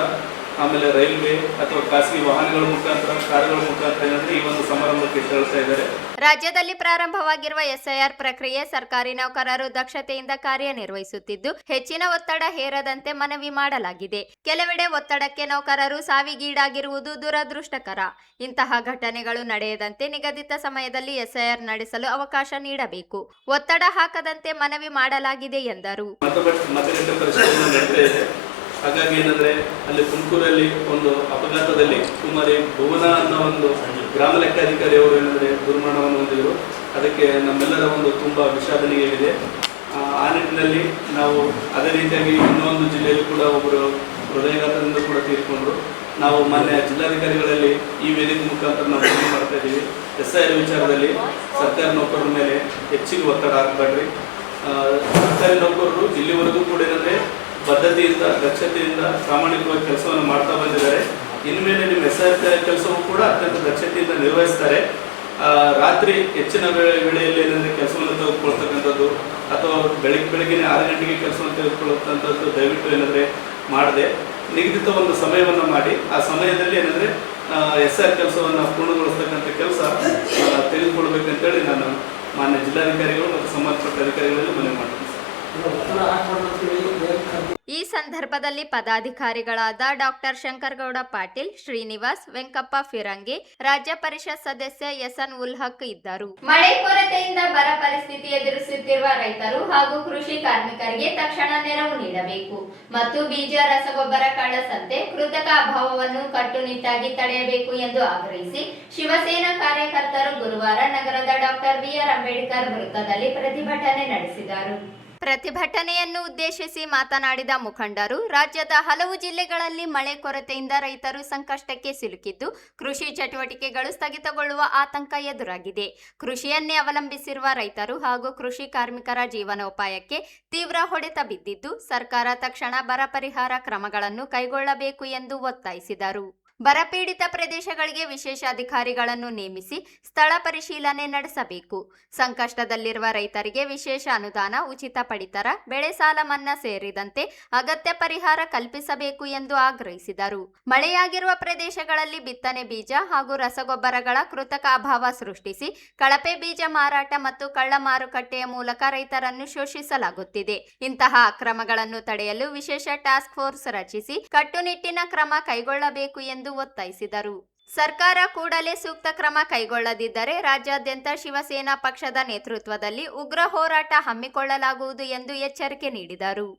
ಆಮೇಲೆ ರೈಲ್ವೆ ಅಥವಾ ಖಾಸಗಿ ವಾಹನಗಳ ಮುಖಾಂತರ, ಕಾರುಗಳ ಮುಖಾಂತರ ಏನಂದ್ರೆ ಈ ಒಂದು ಸಮಾರಂಭಕ್ಕೆ ತೆರಳ್ತಾ ಇದ್ದಾರೆ. ರಾಜ್ಯದಲ್ಲಿ ಪ್ರಾರಂಭವಾಗಿರುವ SIR ಪ್ರಕ್ರಿಯೆ ಸರ್ಕಾರಿ ನೌಕರರು ದಕ್ಷತೆಯಿಂದ ಕಾರ್ಯನಿರ್ವಹಿಸುತ್ತಿದ್ದು ಹೆಚ್ಚಿನ ಒತ್ತಡ ಹೇರದಂತೆ ಮನವಿ ಮಾಡಲಾಗಿದೆ. ಕೆಲವೆಡೆ ಒತ್ತಡಕ್ಕೆ ನೌಕರರು ಸಾವಿಗೀಡಾಗಿರುವುದು ದುರದೃಷ್ಟಕರ. ಇಂತಹ ಘಟನೆಗಳು ನಡೆಯದಂತೆ ನಿಗದಿತ ಸಮಯದಲ್ಲಿ SIR ನಡೆಸಲು ಅವಕಾಶ ನೀಡಬೇಕು. ಒತ್ತಡ ಹಾಕದಂತೆ ಮನವಿ ಮಾಡಲಾಗಿದೆ ಎಂದರು. ಹಾಗಾಗಿ ಏನಂದರೆ ಅಲ್ಲಿ ತುಮಕೂರಲ್ಲಿ ಒಂದು ಅಪಘಾತದಲ್ಲಿ ಕುಮಾರಿ ಭುವನ ಅನ್ನೋ ಒಂದು ಗ್ರಾಮ ಲೆಕ್ಕಾಧಿಕಾರಿ ಅವರು ಏನಂದರೆ ದುರ್ಮರಣವನ್ನು ಹೊಂದಿದರು. ಅದಕ್ಕೆ ನಮ್ಮೆಲ್ಲರ ಒಂದು ತುಂಬ ವಿಷಾದನೀಯವಿದೆ. ಆ ನಿಟ್ಟಿನಲ್ಲಿ ನಾವು ಅದೇ ರೀತಿಯಾಗಿ ಇನ್ನೊಂದು ಜಿಲ್ಲೆಯಲ್ಲಿ ಕೂಡ ಒಬ್ಬರು ಹೃದಯಘಾತದಿಂದ ಕೂಡ ತೀರ್ಕೊಂಡ್ರು. ನಾವು ಮಾನ್ಯ ಜಿಲ್ಲಾಧಿಕಾರಿಗಳಲ್ಲಿ ಈ ವೇದಿಕೆ ಮುಖಾಂತರ ನಾವು ಮನವಿ ಮಾಡ್ತಾ ಇದ್ದೀವಿ, SIR ವಿಚಾರದಲ್ಲಿ ಸರ್ಕಾರಿ ನೌಕರರ ಮೇಲೆ ಹೆಚ್ಚಿಗೆ ಒತ್ತಡ ಹಾಕಬೇಡ್ರಿ. ಸರ್ಕಾರಿ ನೌಕರರು ಇಲ್ಲಿವರೆಗೂ ಕೂಡ ಏನಂದರೆ ಬದ್ಧತೆಯಿಂದ, ದಕ್ಷತೆಯಿಂದ, ಪ್ರಾಮಾಣಿಕವಾಗಿ ಕೆಲಸವನ್ನು ಮಾಡ್ತಾ ಬಂದಿದ್ದಾರೆ. ಇನ್ಮೇಲೆ ನಿಮ್ಮ SIR ಕೆಲಸವೂ ಕೂಡ ಅತ್ಯಂತ ದಕ್ಷತೆಯಿಂದ ನಿರ್ವಹಿಸ್ತಾರೆ. ರಾತ್ರಿ ಹೆಚ್ಚಿನ ವೇಳೆಯಲ್ಲಿ ಏನಂದರೆ ಕೆಲಸವನ್ನು ತೆಗೆದುಕೊಳ್ತಕ್ಕಂಥದ್ದು ಅಥವಾ ಬೆಳಗ್ಗೆ 6 ಗಂಟೆಗೆ ಕೆಲಸವನ್ನು ತೆಗೆದುಕೊಳ್ಳುವಂಥದ್ದು ದಯವಿಟ್ಟು ಏನಂದರೆ ಮಾಡದೆ ನಿಗದಿತ ಒಂದು ಸಮಯವನ್ನು ಮಾಡಿ ಆ ಸಮಯದಲ್ಲಿ ಏನಂದರೆ SIR ಕೆಲಸವನ್ನು ಪೂರ್ಣಗೊಳಿಸ್ತಕ್ಕಂಥ ಕೆಲಸ ತೆಗೆದುಕೊಳ್ಬೇಕಂತೇಳಿ ನಾನು ಮಾನ್ಯ ಜಿಲ್ಲಾಧಿಕಾರಿಗಳು ಮತ್ತು ಸಂಬಂಧಪಟ್ಟ ಅಧಿಕಾರಿಗಳಲ್ಲಿ ಮನವಿ ಮಾಡ್ತೀನಿ. ಈ ಸಂದರ್ಭದಲ್ಲಿ ಪದಾಧಿಕಾರಿಗಳಾದ ಡಾಕ್ಟರ್ ಶಂಕರಗೌಡ ಪಾಟೀಲ್, ಶ್ರೀನಿವಾಸ್, ವೆಂಕಪ್ಪ ಫಿರಂಗಿ, ರಾಜ್ಯ ಪರಿಷತ್ ಸದಸ್ಯ SN ಉಲ್ ಹಕ್ ಇದ್ದರು. ಮಳೆ ಕೊರತೆಯಿಂದ ಬರ ಪರಿಸ್ಥಿತಿ ಎದುರಿಸುತ್ತಿರುವ ರೈತರು ಹಾಗೂ ಕೃಷಿ ಕಾರ್ಮಿಕರಿಗೆ ತಕ್ಷಣ ನೆರವು ನೀಡಬೇಕು ಮತ್ತು ಬೀಜ, ರಸಗೊಬ್ಬರ ಕಳ್ಳಸಂತೆ, ಕೃತಕ ಅಭಾವವನ್ನು ಕಟ್ಟುನಿಟ್ಟಾಗಿ ತಡೆಯಬೇಕು ಎಂದು ಆಗ್ರಹಿಸಿ ಶಿವಸೇನಾ ಕಾರ್ಯಕರ್ತರು ಗುರುವಾರ ನಗರದ ಡಾಕ್ಟರ್ BR ಅಂಬೇಡ್ಕರ್ ವೃತ್ತದಲ್ಲಿ ಪ್ರತಿಭಟನೆ ನಡೆಸಿದರು. ಪ್ರತಿಭಟನೆಯನ್ನು ಉದ್ದೇಶಿಸಿ ಮಾತನಾಡಿದ ಮುಖಂಡರು, ರಾಜ್ಯದ ಹಲವು ಜಿಲ್ಲೆಗಳಲ್ಲಿ ಮಳೆ ಕೊರತೆಯಿಂದ ರೈತರು ಸಂಕಷ್ಟಕ್ಕೆ ಸಿಲುಕಿದ್ದು ಕೃಷಿ ಚಟುವಟಿಕೆಗಳು ಸ್ಥಗಿತಗೊಳ್ಳುವ ಆತಂಕ ಎದುರಾಗಿದೆ. ಕೃಷಿಯನ್ನೇ ಅವಲಂಬಿಸಿರುವ ರೈತರು ಹಾಗೂ ಕೃಷಿ ಕಾರ್ಮಿಕರ ಜೀವನೋಪಾಯಕ್ಕೆ ತೀವ್ರ ಹೊಡೆತ ಬಿದ್ದಿದ್ದು ಸರ್ಕಾರ ತಕ್ಷಣ ಬರ ಪರಿಹಾರ ಕ್ರಮಗಳನ್ನು ಕೈಗೊಳ್ಳಬೇಕು ಎಂದು ಒತ್ತಾಯಿಸಿದರು. ಬರಪೀಡಿತ ಪ್ರದೇಶಗಳಿಗೆ ವಿಶೇಷ ಅಧಿಕಾರಿಗಳನ್ನು ನೇಮಿಸಿ ಸ್ಥಳ ಪರಿಶೀಲನೆ ನಡೆಸಬೇಕು. ಸಂಕಷ್ಟದಲ್ಲಿರುವ ರೈತರಿಗೆ ವಿಶೇಷ ಅನುದಾನ, ಉಚಿತ ಪಡಿತರ, ಬೆಳೆ ಸಾಲ ಮನ್ನಾ ಸೇರಿದಂತೆ ಅಗತ್ಯ ಪರಿಹಾರ ಕಲ್ಪಿಸಬೇಕು ಎಂದು ಆಗ್ರಹಿಸಿದರು. ಮಳೆಯಾಗಿರುವ ಪ್ರದೇಶಗಳಲ್ಲಿ ಬಿತ್ತನೆ ಬೀಜ ಹಾಗೂ ರಸಗೊಬ್ಬರಗಳ ಕೃತಕ ಅಭಾವ ಸೃಷ್ಟಿಸಿ ಕಳಪೆ ಬೀಜ ಮಾರಾಟ ಮತ್ತು ಕಳ್ಳ ಮಾರುಕಟ್ಟೆಯ ಮೂಲಕ ರೈತರನ್ನು ಶೋಷಿಸಲಾಗುತ್ತಿದೆ. ಇಂತಹ ಅಕ್ರಮಗಳನ್ನು ತಡೆಯಲು ವಿಶೇಷ ಟಾಸ್ಕ್ ಫೋರ್ಸ್ ರಚಿಸಿ ಕಟ್ಟುನಿಟ್ಟಿನ ಕ್ರಮ ಕೈಗೊಳ್ಳಬೇಕು ಎಂದು ಒತ್ತಾಯಿಸಿದರು. ಸರ್ಕಾರ ಕೂಡಲೇ ಸೂಕ್ತ ಕ್ರಮ ಕೈಗೊಳ್ಳದಿದ್ದರೆ ರಾಜ್ಯಾದ್ಯಂತ ಶಿವಸೇನಾ ಪಕ್ಷದ ನೇತೃತ್ವದಲ್ಲಿ ಉಗ್ರ ಹೋರಾಟ ಹಮ್ಮಿಕೊಳ್ಳಲಾಗುವುದು ಎಂದು ಎಚ್ಚರಿಕೆ ನೀಡಿದರು.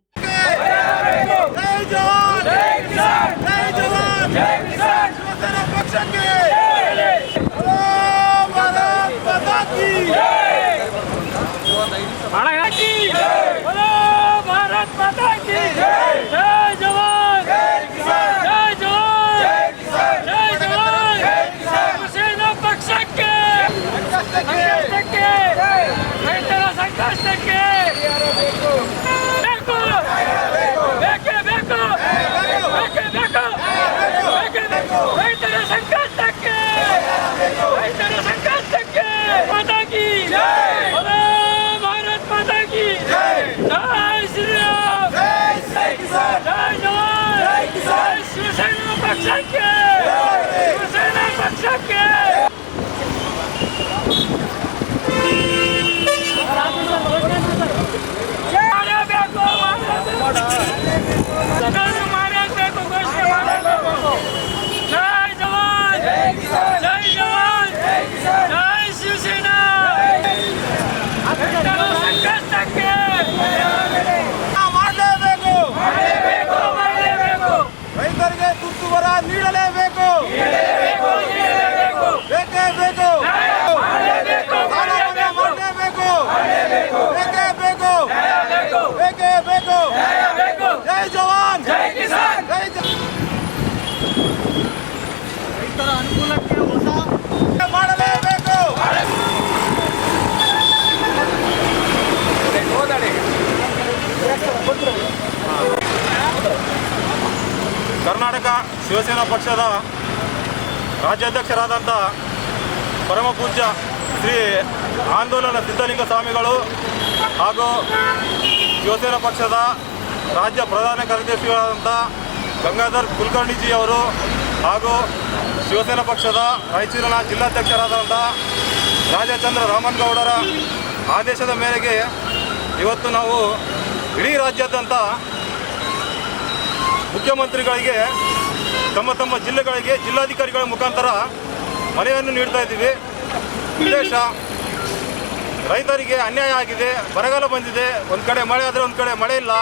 Thank you. ಅನುಕೂಲಕ್ಕೆ ಹೊಸ ಮಾಡಲೇಬೇಕು. ಕರ್ನಾಟಕ ಶಿವಸೇನಾ ಪಕ್ಷದ ರಾಜ್ಯಾಧ್ಯಕ್ಷರಾದಂಥ ಪರಮ ಪೂಜ್ಯ ಶ್ರೀ ಆಂದೋಲನ ಸಿದ್ಧಲಿಂಗ ಸ್ವಾಮಿಗಳು ಹಾಗೂ ಶಿವಸೇನಾ ಪಕ್ಷದ ರಾಜ್ಯ ಪ್ರಧಾನ ಕಾರ್ಯದರ್ಶಿಗಳಾದಂಥ ಗಂಗಾಧರ್ ಕುಲಕರ್ಣಿಜಿ ಅವರು ಹಾಗೂ ಶಿವಸೇನಾ ಪಕ್ಷದ ರಾಯಚೂರಿನ ಜಿಲ್ಲಾಧ್ಯಕ್ಷರಾದಂಥ ರಾಜಚಂದ್ರ ರಾಮನಗೌಡರ ಆದೇಶದ ಮೇರೆಗೆ ಇವತ್ತು ನಾವು ಇಡೀ ರಾಜ್ಯಾದ್ಯಂತ ಮುಖ್ಯಮಂತ್ರಿಗಳಿಗೆ ತಮ್ಮ ತಮ್ಮ ಜಿಲ್ಲೆಗಳಿಗೆ ಜಿಲ್ಲಾಧಿಕಾರಿಗಳ ಮುಖಾಂತರ ಮನವಿಯನ್ನು ನೀಡ್ತಾ ಇದ್ದೀವಿ. ವಿಶೇಷ ರೈತರಿಗೆ ಅನ್ಯಾಯ ಆಗಿದೆ, ಬರಗಾಲ ಬಂದಿದೆ, ಒಂದು ಕಡೆ ಮಳೆ ಆದರೆ ಒಂದು ಕಡೆ ಮಳೆ ಇಲ್ಲ.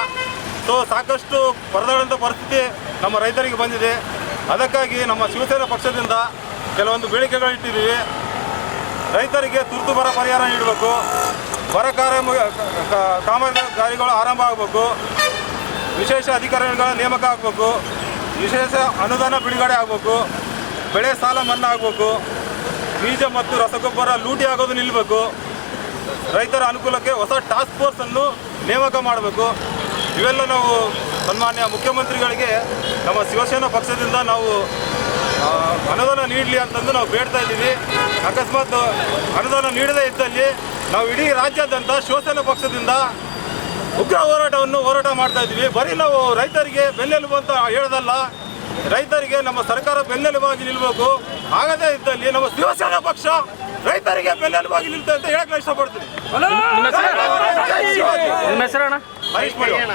ಸೊ ಸಾಕಷ್ಟು ಪರದಾಡುವಂಥ ಪರಿಸ್ಥಿತಿ ನಮ್ಮ ರೈತರಿಗೆ ಬಂದಿದೆ. ಅದಕ್ಕಾಗಿ ನಮ್ಮ ಶಿವಸೇನಾ ಪಕ್ಷದಿಂದ ಕೆಲವೊಂದು ಬೇಡಿಕೆಗಳಿಟ್ಟಿದ್ದೀವಿ. ರೈತರಿಗೆ ತುರ್ತು ಬರ ಪರಿಹಾರ ನೀಡಬೇಕು, ಬರ ಕಾಮಗಾರಿಗಳು ಆರಂಭ ಆಗಬೇಕು, ವಿಶೇಷ ಅಧಿಕಾರಿಗಳ ನೇಮಕ ಆಗಬೇಕು, ವಿಶೇಷ ಅನುದಾನ ಬಿಡುಗಡೆ ಆಗಬೇಕು, ಬೆಳೆ ಸಾಲ ಮನ್ನಾ ಆಗಬೇಕು, ಬೀಜ ಮತ್ತು ರಸಗೊಬ್ಬರ ಲೂಟಿ ಆಗೋದು ನಿಲ್ಲಬೇಕು, ರೈತರ ಅನುಕೂಲಕ್ಕೆ ಹೊಸ ಟಾಸ್ಕ್ ಫೋರ್ಸನ್ನು ನೇಮಕ ಮಾಡಬೇಕು. ಇವೆಲ್ಲ ನಾವು ಸನ್ಮಾನ್ಯ ಮುಖ್ಯಮಂತ್ರಿಗಳಿಗೆ ನಮ್ಮ ಶಿವಸೇನಾ ಪಕ್ಷದಿಂದ ನಾವು ಅನುದಾನ ನೀಡಲಿ ಅಂತಂದು ನಾವು ಬೇಡ್ತಾ ಇದ್ದೀವಿ. ಅಕಸ್ಮಾತ್ ಅನುದಾನ ನೀಡದೇ ಇದ್ದಲ್ಲಿ ನಾವು ಇಡೀ ರಾಜ್ಯಾದ್ಯಂತ ಶಿವಸೇನಾ ಪಕ್ಷದಿಂದ ಉಗ್ರ ಹೋರಾಟ ಮಾಡ್ತಾ ಇದ್ದೀವಿ. ಬರೀ ನಾವು ರೈತರಿಗೆ ಬೆನ್ನೆಲುಬು ಅಂತ ಹೇಳೋದಲ್ಲ, ರೈತರಿಗೆ ನಮ್ಮ ಸರ್ಕಾರ ಬೆನ್ನೆಲುಬಾಗಿ ನಿಲ್ಲಬೇಕು. ಆಗದೇ ಇದ್ದಲ್ಲಿ ನಮ್ಮ ಶಿವಸೇನಾ ಪಕ್ಷ ರೈತರಿಗೆ ಬೆನ್ನೆಲುಬಾಗಿ ನಿಲ್ತದೆ ಅಂತ ಹೇಳಕ್ಕೆ ಇಷ್ಟಪಡ್ತೀನಿ. ಹರೀಶ್ ಮಡಿವಾಳ.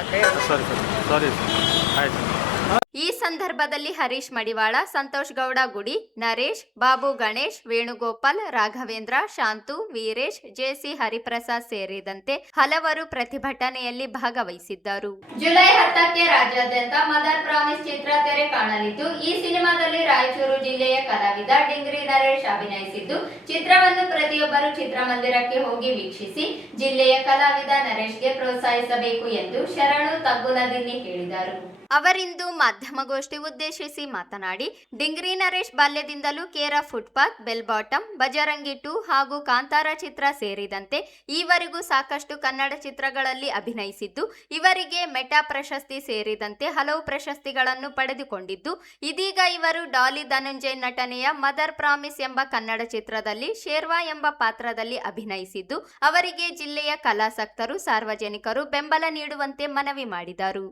ಈ ಸಂದರ್ಭದಲ್ಲಿ ಹರೀಶ್ ಮಡಿವಾಳ, ಸಂತೋಷ್ ಗೌಡ ಗುಡಿ, ನರೇಶ್, ಬಾಬು ಗಣೇಶ್, ವೇಣುಗೋಪಾಲ್, ರಾಘವೇಂದ್ರ, ಶಾಂತು, ವೀರೇಶ್, ಜೆಸಿ ಹರಿಪ್ರಸಾದ್ ಸೇರಿದಂತೆ ಹಲವರು ಪ್ರತಿಭಟನೆಯಲ್ಲಿ ಭಾಗವಹಿಸಿದ್ದರು. ಜುಲೈ 10ಕ್ಕೆ ರಾಜ್ಯಾದ್ಯಂತ ಮದರ್ ಪ್ರಾಮಿಸ್ ಚಿತ್ರ ತೆರೆ ಕಾಣಲಿದ್ದು, ಈ ಸಿನಿಮಾದಲ್ಲಿ ರಾಯಚೂರು ಜಿಲ್ಲೆಯ ಕಲಾವಿದ ಡಿಂಗ್ರಿ ನರೇಶ್ ಅಭಿನಯಿಸಿದ್ದು, ಚಿತ್ರವನ್ನು ಪ್ರತಿಯೊಬ್ಬರು ಚಿತ್ರಮಂದಿರಕ್ಕೆ ಹೋಗಿ ವೀಕ್ಷಿಸಿ ಜಿಲ್ಲೆಯ ಕಲಾವಿದ ನರೇಶ್ಗೆ ಪ್ರೋತ್ಸಾಹಿಸಬೇಕು ಎಂದು ಶರಣು ತಗ್ಗುನದಿನ್ನಿ ಹೇಳಿದರು. ಅವರಿಂದು ಮಾಧ್ಯಮಗೋಷ್ಠಿ ಉದ್ದೇಶಿಸಿ ಮಾತನಾಡಿ, ಡಿಂಗ್ರಿ ನರೇಶ್ ಬಾಲ್ಯದಿಂದಲೂ ಕೇರ ಫುಟ್ಪಾತ್, ಬೆಲ್ ಬಾಟಮ್, ಬಜರಂಗಿ 2 ಹಾಗೂ ಕಾಂತಾರ ಚಿತ್ರ ಸೇರಿದಂತೆ ಈವರೆಗೂ ಸಾಕಷ್ಟು ಕನ್ನಡ ಚಿತ್ರಗಳಲ್ಲಿ ಅಭಿನಯಿಸಿದ್ದು, ಇವರಿಗೆ ಮೆಟಾ ಪ್ರಶಸ್ತಿ ಸೇರಿದಂತೆ ಹಲವು ಪ್ರಶಸ್ತಿಗಳನ್ನು ಪಡೆದುಕೊಂಡಿದ್ದು, ಇದೀಗ ಇವರು ಡಾಲಿ ಧನಂಜಯ್ ನಟನೆಯ ಮದರ್ ಪ್ರಾಮಿಸ್ ಎಂಬ ಕನ್ನಡ ಚಿತ್ರದಲ್ಲಿ ಶೇರ್ವಾ ಎಂಬ ಪಾತ್ರದಲ್ಲಿ ಅಭಿನಯಿಸಿದ್ದು, ಅವರಿಗೆ ಜಿಲ್ಲೆಯ ಕಲಾಸಕ್ತರು, ಸಾರ್ವಜನಿಕರು ಬೆಂಬಲ ನೀಡುವಂತೆ ಮನವಿ ಮಾಡಿದರು.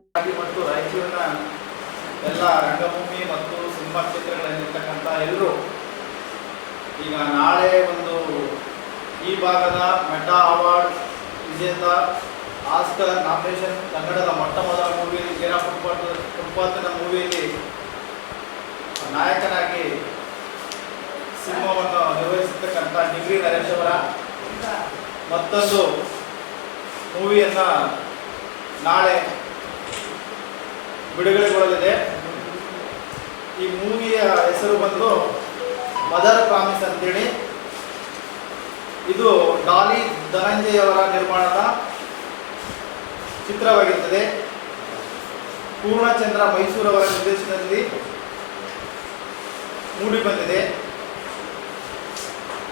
ಎಲ್ಲ ರಂಗಭೂಮಿ ಮತ್ತು ಸಿನಿಮಾ ಕ್ಷೇತ್ರಗಳಲ್ಲಿರ್ತಕ್ಕಂಥ ಎಲ್ಲರೂ ಈಗ ನಾಳೆ ಈ ಭಾಗದ ಮೆಟಾ ಅವಾರ್ಡ್ ವಿಜೇತ ಆಸ್ಕರ್ ನಾಮಿನೇಷನ್ ಕನ್ನಡದ ಮೊಟ್ಟ ಮೊದಲ ಮೂವಿಯಲ್ಲಿ ಕೇರ ಫುಟ್ಪಾತ್ನ ಮೂವಿಯಲ್ಲಿ ನಾಯಕನಾಗಿ ಸಿನಿಮಾವನ್ನು ನಿರ್ವಹಿಸಿರ್ತಕ್ಕಂಥ ಡಿಂಗ್ರಿ ನರೇಶ್ ಅವರ ಮತ್ತೊಂದು ಮೂವಿಯನ್ನು ನಾಳೆ ಬಿಡುಗಡೆಗೊಳ್ಳಲಿದೆ. ಈ ಮೂವಿಯ ಹೆಸರು ಬಂದು ಮದರ್ ಪ್ರಾಮಿಸ್ ಅಂತೇಳಿ. ಇದು ಡಾಲಿ ಧನಂಜಯ್ ಅವರ ನಿರ್ಮಾಣದ ಚಿತ್ರವಾಗಿರುತ್ತದೆ. ಪೂರ್ಣಚಂದ್ರ ಮೈಸೂರು ಅವರ ನಿರ್ದೇಶನದಲ್ಲಿ ಮೂಡಿ ಬಂದಿದೆ.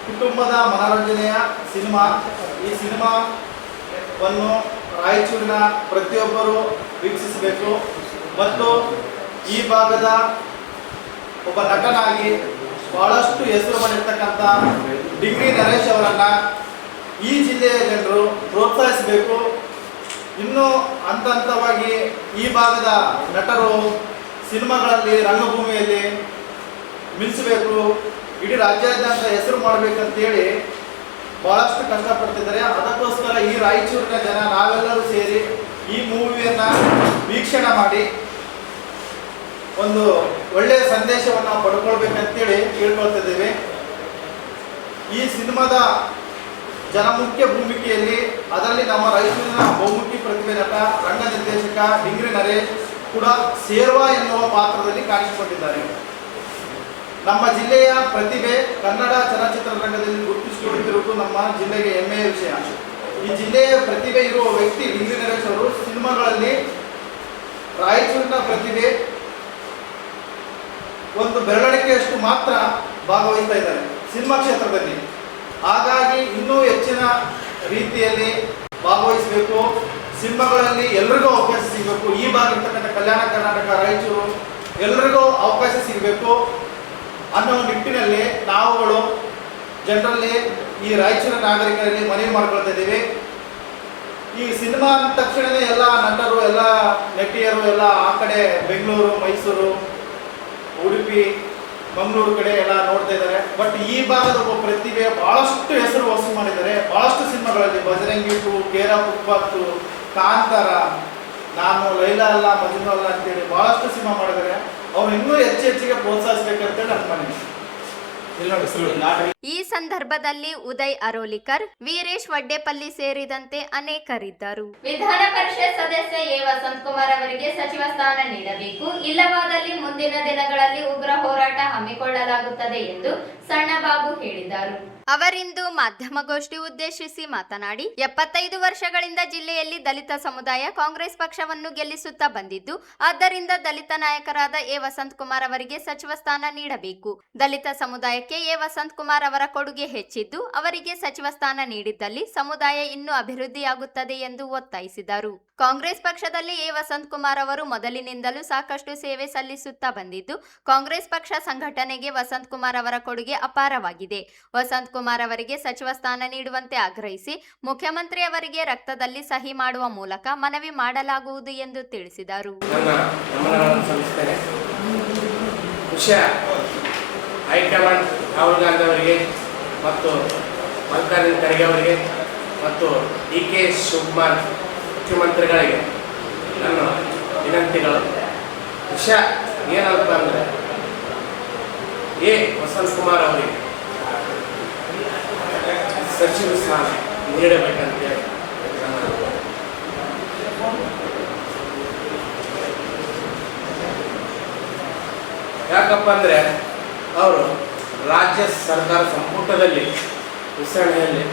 ಕುಟುಂಬದ ಮನೋರಂಜನೆಯ ಸಿನಿಮಾ. ಈ ಸಿನಿಮಾವನ್ನು ರಾಯಚೂರಿನ ಪ್ರತಿಯೊಬ್ಬರು ವೀಕ್ಷಿಸಬೇಕು ಮತ್ತು ಈ ಭಾಗದ ಒಬ್ಬ ನಟನಾಗಿ ಬಹಳಷ್ಟು ಹೆಸರು ಮಾಡಿರ್ತಕ್ಕಂಥ ಡಿಂಗ್ರಿ ನರೇಶ್ ಅವರನ್ನು ಈ ಜಿಲ್ಲೆಯ ಜನರು ಪ್ರೋತ್ಸಾಹಿಸಬೇಕು. ಇನ್ನೂ ಹಂತ ಹಂತವಾಗಿ ಈ ಭಾಗದ ನಟರು ಸಿನಿಮಾಗಳಲ್ಲಿ ರಂಗಭೂಮಿಯಲ್ಲಿ ಮಿಂಚಬೇಕು, ಇಡೀ ರಾಜ್ಯಾದ್ಯಂತ ಹೆಸರು ಮಾಡಬೇಕಂತೇಳಿ ಬಹಳಷ್ಟು ಕಷ್ಟಪಡ್ತಿದ್ದಾರೆ. ಅದಕ್ಕೋಸ್ಕರ ಈ ರಾಯಚೂರಿನ ಜನ ನಾವೆಲ್ಲರೂ ಸೇರಿ ಈ ಮೂವಿಯನ್ನು ವೀಕ್ಷಣೆ ಮಾಡಿ ಒಂದು ಒಳ್ಳೆಯ ಸಂದೇಶವನ್ನು ಪಡ್ಕೊಳ್ಬೇಕಂತೇಳಿ ಕೇಳ್ಕೊಳ್ತಿದ್ದೇವೆ. ಈ ಸಿನಿಮಾದ ಜನಮುಖ್ಯ ಭೂಮಿಕೆಯಲ್ಲಿ ಅದರಲ್ಲಿ ನಮ್ಮ ರಾಯಚೂರಿನ ಬಹುಮುಖಿ ಪ್ರತಿಭೆ ನಟ ರಂಗ ನಿರ್ದೇಶಕ ಡಿಂಗ್ರಿ ನರೇಶ್ ಕೂಡ ಶೇರ್ವಾ ಎನ್ನುವ ಪಾತ್ರದಲ್ಲಿ ಕಾಣಿಸಿಕೊಂಡಿದ್ದಾರೆ. ನಮ್ಮ ಜಿಲ್ಲೆಯ ಪ್ರತಿಭೆ ಕನ್ನಡ ಚಲನಚಿತ್ರರಂಗದಲ್ಲಿ ಗುರುತಿಸಿಕೊಳ್ಳುತ್ತಿರುವುದು ನಮ್ಮ ಜಿಲ್ಲೆಗೆ ಹೆಮ್ಮೆಯ ವಿಷಯ. ಈ ಜಿಲ್ಲೆಯ ಪ್ರತಿಭೆ ಇರುವ ವ್ಯಕ್ತಿ ಡಿಂಗ್ರಿ ನರೇಶ್ ಅವರು ಸಿನಿಮಾಗಳಲ್ಲಿ ರಾಯಚೂರಿನ ಪ್ರತಿಭೆ ಒಂದು ಬೆರಳಿಕೆಯಷ್ಟು ಮಾತ್ರ ಭಾಗವಹಿಸ್ತಾ ಇದ್ದಾರೆ ಸಿನಿಮಾ ಕ್ಷೇತ್ರದಲ್ಲಿ. ಹಾಗಾಗಿ ಇನ್ನೂ ಹೆಚ್ಚಿನ ರೀತಿಯಲ್ಲಿ ಭಾಗವಹಿಸಬೇಕು. ಸಿನಿಮಾಗಳಲ್ಲಿ ಎಲ್ರಿಗೂ ಅವಕಾಶ ಸಿಗಬೇಕು. ಈ ಭಾಗ ಇರ್ತಕ್ಕಂಥ ಕಲ್ಯಾಣ ಕರ್ನಾಟಕ, ರಾಯಚೂರು ಎಲ್ರಿಗೂ ಅವಕಾಶ ಸಿಗಬೇಕು ಅನ್ನೋ ನಿಟ್ಟಿನಲ್ಲಿ ನಾವುಗಳು ಜನರಲ್ಲಿ ಈ ರಾಯಚೂರಿನ ನಾಗರಿಕರಲ್ಲಿ ಮನವಿ ಮಾಡ್ಕೊಳ್ತಾ ಇದ್ದೀವಿ. ಈ ಸಿನಿಮಾ ಅಂದ ತಕ್ಷಣವೇ ಎಲ್ಲ ನಟರು, ಎಲ್ಲ ನಟಿಯರು ಎಲ್ಲ ಆ ಕಡೆ ಬೆಂಗಳೂರು, ಮೈಸೂರು, ಉಡುಪಿ, ಮಂಗಳೂರು ಕಡೆ ಎಲ್ಲ ನೋಡ್ತಾ ಇದ್ದಾರೆ. ಬಟ್ ಈ ಭಾಗದ ಒಬ್ಬ ಪ್ರತಿಭೆ ಬಹಳಷ್ಟು ಹೆಸರು ವಸೂಲು ಮಾಡಿದ್ದಾರೆ. ಬಹಳಷ್ಟು ಸಿನಿಮಾಗಳಲ್ಲಿ ಬಜರಂಗಿ 2, ಕೇರ ಪುಷ್ಪತ್ತು, ಕಾಂತಾರ, ನಾನು ಲೈಲಾ ಅಲ್ಲ ಮಜ್ನು ಅಲ್ಲ ಅಂತೇಳಿ ಬಹಳಷ್ಟು ಸಿನಿಮಾ ಮಾಡಿದ್ದಾರೆ. ಅವ್ರು ಇನ್ನೂ ಹೆಚ್ಚಿಗೆ ಪ್ರೋತ್ಸಾಹಿಸಬೇಕಂತೇಳಿ ನನ್ನ ಮನವಿ. ಈ ಸಂದರ್ಭದಲ್ಲಿ ಉದಯ್ ಅರೋಲಿಕರ್, ವೀರೇಶ್ ವಡ್ಡೇಪಲ್ಲಿ ಸೇರಿದಂತೆ ಅನೇಕರಿದ್ದರು. ವಿಧಾನ ಪರಿಷತ್ ಸದಸ್ಯ ಎ ವಸಂತಕುಮಾರ್ ಅವರಿಗೆ ಸಚಿವ ಸ್ಥಾನ ನೀಡಬೇಕು, ಇಲ್ಲವಾದಲ್ಲಿ ಮುಂದಿನ ದಿನಗಳಲ್ಲಿ ಉಗ್ರ ಹೋರಾಟ ಹಮ್ಮಿಕೊಳ್ಳಲಾಗುತ್ತದೆ ಎಂದು ಸಣ್ಣಬಾಬು ಹೇಳಿದರು. ಅವರಿಂದು ಮಾಧ್ಯಮಗೋಷ್ಠಿ ಉದ್ದೇಶಿಸಿ ಮಾತನಾಡಿ, 75 ವರ್ಷಗಳಿಂದ ಜಿಲ್ಲೆಯಲ್ಲಿ ದಲಿತ ಸಮುದಾಯ ಕಾಂಗ್ರೆಸ್ ಪಕ್ಷವನ್ನು ಗೆಲ್ಲಿಸುತ್ತಾ ಬಂದಿದ್ದು, ಆದ್ದರಿಂದ ದಲಿತ ನಾಯಕರಾದ ಎ ವಸಂತಕುಮಾರ್ ಅವರಿಗೆ ಸಚಿವ ಸ್ಥಾನ ನೀಡಬೇಕು. ದಲಿತ ಸಮುದಾಯಕ್ಕೆ ಎ ವಸಂತಕುಮಾರ್ ಅವರ ಕೊಡುಗೆ ಹೆಚ್ಚಿದ್ದು, ಅವರಿಗೆ ಸಚಿವ ಸ್ಥಾನ ನೀಡಿದ್ದಲ್ಲಿ ಸಮುದಾಯ ಇನ್ನೂ ಅಭಿವೃದ್ಧಿಯಾಗುತ್ತದೆ ಎಂದು ಒತ್ತಾಯಿಸಿದರು. ಕಾಂಗ್ರೆಸ್ ಪಕ್ಷದಲ್ಲಿ ಎ ವಸಂತಕುಮಾರ್ ಅವರು ಮೊದಲಿನಿಂದಲೂ ಸಾಕಷ್ಟು ಸೇವೆ ಸಲ್ಲಿಸುತ್ತಾ ಬಂದಿದ್ದು, ಕಾಂಗ್ರೆಸ್ ಪಕ್ಷ ಸಂಘಟನೆಗೆ ವಸಂತಕುಮಾರ್ ಅವರ ಕೊಡುಗೆ ಅಪಾರವಾಗಿದೆ. ವಸಂತಕುಮಾರ್ ಅವರಿಗೆ ಸಚಿವ ಸ್ಥಾನ ನೀಡುವಂತೆ ಆಗ್ರಹಿಸಿ ಮುಖ್ಯಮಂತ್ರಿ ಅವರಿಗೆ ರಕ್ತದಲ್ಲಿ ಸಹಿ ಮಾಡುವ ಮೂಲಕ ಮನವಿ ಮಾಡಲಾಗುವುದು ಎಂದು ತಿಳಿಸಿದರು. ಹೈಕಮಾಂಡ್ ರಾಹುಲ್ ಗಾಂಧಿ ಅವರಿಗೆ ಮತ್ತು ಮಲ್ಲಿಕಾರ್ಜುನ ಖರ್ಗೆ ಅವರಿಗೆ ಮತ್ತು DK ಶಿವಕುಮಾರ್ ಮುಖ್ಯಮಂತ್ರಿಗಳಿಗೆ ನನ್ನ ವಿನಂತಿಗಳು. ವಿಷಯ ಏನಪ್ಪ ಅಂದರೆ, ಎ ವಸಂತಕುಮಾರ್ ಅವರಿಗೆ ಸಚಿವ ಸ್ಥಾನ ನೀಡಬೇಕಂತೇಳಿ ಯಾಕಪ್ಪ ಅಂದರೆ, ಅವರು ರಾಜ್ಯ ಸರ್ಕಾರ ಸಂಪುಟದಲ್ಲಿ ವಿಸ್ತರಣೆಯಲ್ಲಿ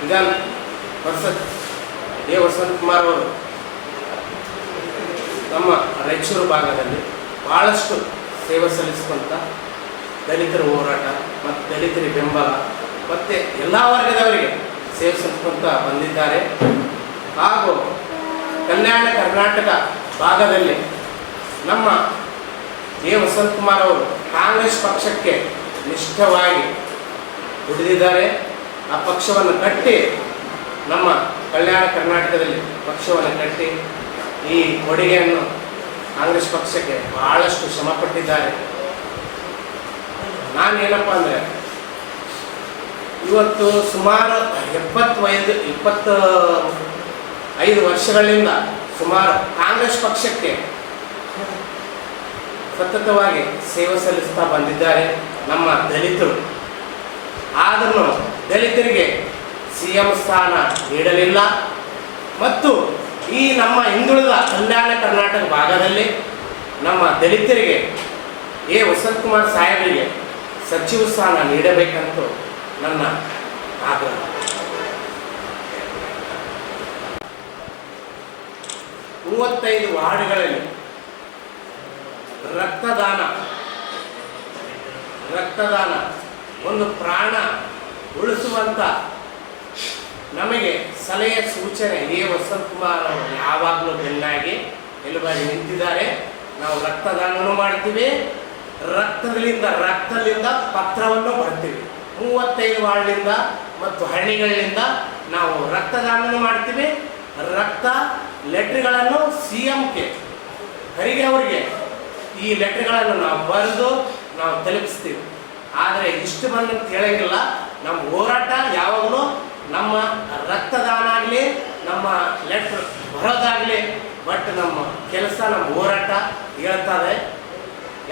ವಿಧಾನ ಪರಿಷತ್ ಎ ವಸಂತಕುಮಾರ್ ಅವರು ನಮ್ಮ ರಾಯಚೂರು ಭಾಗದಲ್ಲಿ ಭಾಳಷ್ಟು ಸೇವೆ ಸಲ್ಲಿಸುವಂಥ ದಲಿತರ ಹೋರಾಟ ಮತ್ತು ದಲಿತರಿಗೆ ಬೆಂಬಲ ಮತ್ತು ಎಲ್ಲ ವರ್ಗದವರಿಗೆ ಸೇವೆ ಸಲ್ಲಿಸುವಂತ ಬಂದಿದ್ದಾರೆ. ಹಾಗೂ ಕಲ್ಯಾಣ ಕರ್ನಾಟಕ ಭಾಗದಲ್ಲಿ ನಮ್ಮ ಎ ವಸಂತಕುಮಾರ್ ಅವರು ಕಾಂಗ್ರೆಸ್ ಪಕ್ಷಕ್ಕೆ ನಿಷ್ಠವಾಗಿ ದುಡಿದಿದ್ದಾರೆ. ಆ ಪಕ್ಷವನ್ನು ಕಟ್ಟಿ ನಮ್ಮ ಕಲ್ಯಾಣ ಕರ್ನಾಟಕದಲ್ಲಿ ಪಕ್ಷವನ್ನು ಕಟ್ಟಿ ಈ ಕೊಡುಗೆಯನ್ನು ಕಾಂಗ್ರೆಸ್ ಪಕ್ಷಕ್ಕೆ ಬಹಳಷ್ಟು ಶ್ರಮಪಟ್ಟಿದ್ದಾರೆ. ನಾನೇನಪ್ಪ ಅಂದರೆ, ಇವತ್ತು ಸುಮಾರು 25 ವರ್ಷಗಳಿಂದ ಸುಮಾರು ಕಾಂಗ್ರೆಸ್ ಪಕ್ಷಕ್ಕೆ ಸತತವಾಗಿ ಸೇವೆ ಸಲ್ಲಿಸ್ತಾ ಬಂದಿದ್ದಾರೆ ನಮ್ಮ ದಲಿತರು. ಆದರೂ ದಲಿತರಿಗೆ CM ಸ್ಥಾನ ನೀಡಲಿಲ್ಲ. ಮತ್ತು ಈ ನಮ್ಮ ಹಿಂದುಳಿದ ಕಲ್ಯಾಣ ಕರ್ನಾಟಕ ಭಾಗದಲ್ಲಿ ನಮ್ಮ ದಲಿತರಿಗೆ ಎ ವಸಂತಕುಮಾರ್ ಸಾಹೇಬರಿಗೆ ಸಚಿವ ಸ್ಥಾನ ನೀಡಬೇಕಂತ ನನ್ನ ಆಗ್ರಹ. 35 ವಾರ್ಡ್ಗಳಲ್ಲಿ ರಕ್ತದಾನ ಒಂದು ಪ್ರಾಣ ಉಳಿಸುವಂಥ ನಮಗೆ ಸಲಹೆ ಸೂಚನೆ ಎ ವಸಂತಕುಮಾರ್ ಅವರು ಯಾವಾಗಲೂ ಬೆನ್ನಾಗಿ ನಿಲುವಾಗಿ ನಿಂತಿದ್ದಾರೆ. ನಾವು ರಕ್ತದಾನವೂ ಮಾಡ್ತೀವಿ, ರಕ್ತದಿಂದ ಪತ್ರವನ್ನು ಬರ್ತೀವಿ. 35 ವಾರ್ಡ್ನಿಂದ ಮತ್ತು ಹಳ್ಳಿಗಳಿಂದ ನಾವು ರಕ್ತದಾನವೂ ಮಾಡ್ತೀವಿ. ರಕ್ತ ಲೆಟ್ರ್ಗಳನ್ನು CMಗೆ ಖರ್ಗೆ ಅವರಿಗೆ ಈ ಲೆಟ್ರ್ಗಳನ್ನು ನಾವು ಬರೆದು ನಾವು ತಲುಪಿಸ್ತೀವಿ. ಆದರೆ ಇಷ್ಟು ಬಂದು ಕೇಳಂಗಿಲ್ಲ. ನಮ್ಮ ಹೋರಾಟ ಯಾವಾಗಲೂ ನಮ್ಮ ರಕ್ತದಾನ ಆಗಲಿ, ನಮ್ಮ ಲೆಟ್ರ್ ಬರೋದಾಗಲಿ, ಬಟ್ ನಮ್ಮ ಕೆಲಸ, ನಮ್ಮ ಹೋರಾಟ ಹೇಳ್ತದೆ.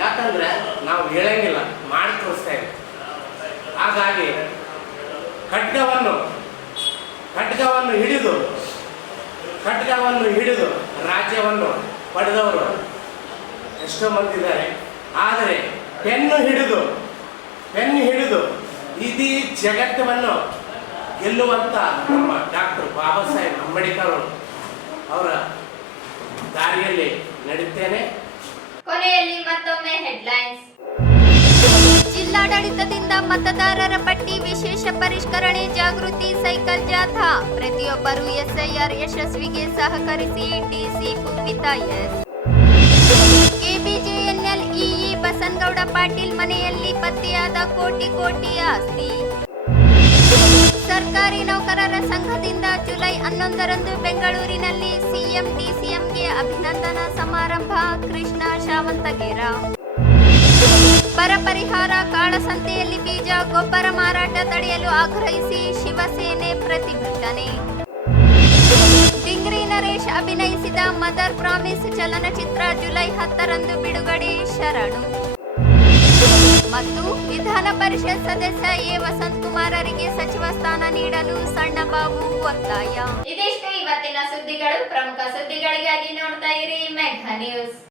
ಯಾಕಂದರೆ ನಾವು ಹೇಳಂಗಿಲ್ಲ, ಮಾಡಿ ತೋರಿಸ್ತಾ ಇದ್ದೀವಿ. ಹಾಗಾಗಿ ಖಡ್ಗವನ್ನು ಹಿಡಿದು ರಾಜ್ಯವನ್ನು ಪಡೆದವರು ಎಷ್ಟೋ ಮಂದಿದ್ದಾರೆ. ಆದರೆ ಪೆನ್ನು ಹಿಡಿದು ಇಡೀ ಜಗತ್ತವನ್ನು ಗೆಲ್ಲುವಂಥ ನಮ್ಮ ಡಾಕ್ಟರ್ ಬಾಬಾ ಸಾಹೇಬ್ ಅಂಬೇಡ್ಕರ್ ಅವರ ದಾರಿಯಲ್ಲಿ ನಡೆಯುತ್ತೇನೆ. ಕೊನೆಯಲ್ಲಿ ಮತ್ತೊಮ್ಮೆ ಹೆಡ್ಲೈನ್ಸ್. ಜಿಲ್ಲಾ ಜಿಲ್ಲಾಡಳಿತದಿಂದ ಮತದಾರರ ಪಟ್ಟಿ ವಿಶೇಷ ಪರಿಷ್ಕರಣೆ ಜಾಗೃತಿ ಸೈಕಲ್ ಜಾಥಾ. ಪ್ರತಿಯೊಬ್ಬರು ಎಸ್ಐಆರ್ ಯಶಸ್ವಿಗೆ ಸಹಕರಿಸಿ. DC Poovitha S. KBJNL EE Basanagouda Patil ಮನೆಯಲ್ಲಿ ಪತ್ತೆಯಾದ ಕೋಟಿ ಆಸ್ತಿ. ಸರ್ಕಾರಿ ನೌಕರರ ಸಂಘದಿಂದ ಜುಲೈ 11ರಂದು ಬೆಂಗಳೂರಿನಲ್ಲಿ ಸಿಎಂ ಡಿಸಿಎಂಗೆ ಅಭಿನಂದನಾ ಸಮಾರಂಭ. ಕೃಷ್ಣ ಶಾವಂತಗೇರ. ಬರ ಪರಿಹಾರ ಕಾಳಸಂತೆಯಲ್ಲಿ ಬೀಜ ಗೊಬ್ಬರ ಮಾರಾಟ ತಡೆಯಲು ಆಗ್ರಹಿಸಿ ಶಿವಸೇನೆ ಪ್ರತಿಭಟನೆ. ಡಿಂಗ್ರಿ ನರೇಶ್ ಅಭಿನಯಿಸಿದ ಮದರ್ ಪ್ರಾಮಿಸ್ ಚಲನಚಿತ್ರ ಜುಲೈ 10ರಂದು ಬಿಡುಗಡೆ. ಶರಣು. ಮತ್ತು ವಿಧಾನ ಪರಿಷತ್ ಸದಸ್ಯ ಎ ವಸಂತಕುಮಾರರಿಗೆ ಸಚಿವ ಸ್ಥಾನ ನೀಡಲು ಸಣ್ಣಬಾಬು ಒತ್ತಾಯ. ಇದಿಷ್ಟು ಇವತ್ತಿನ ಸುದ್ದಿಗಳು. ಪ್ರಮುಖ ಸುದ್ದಿಗಳಿಗಾಗಿ ನೋಡ್ತಾ ಇರಿ ಮೆಘಾ ನ್ಯೂಸ್.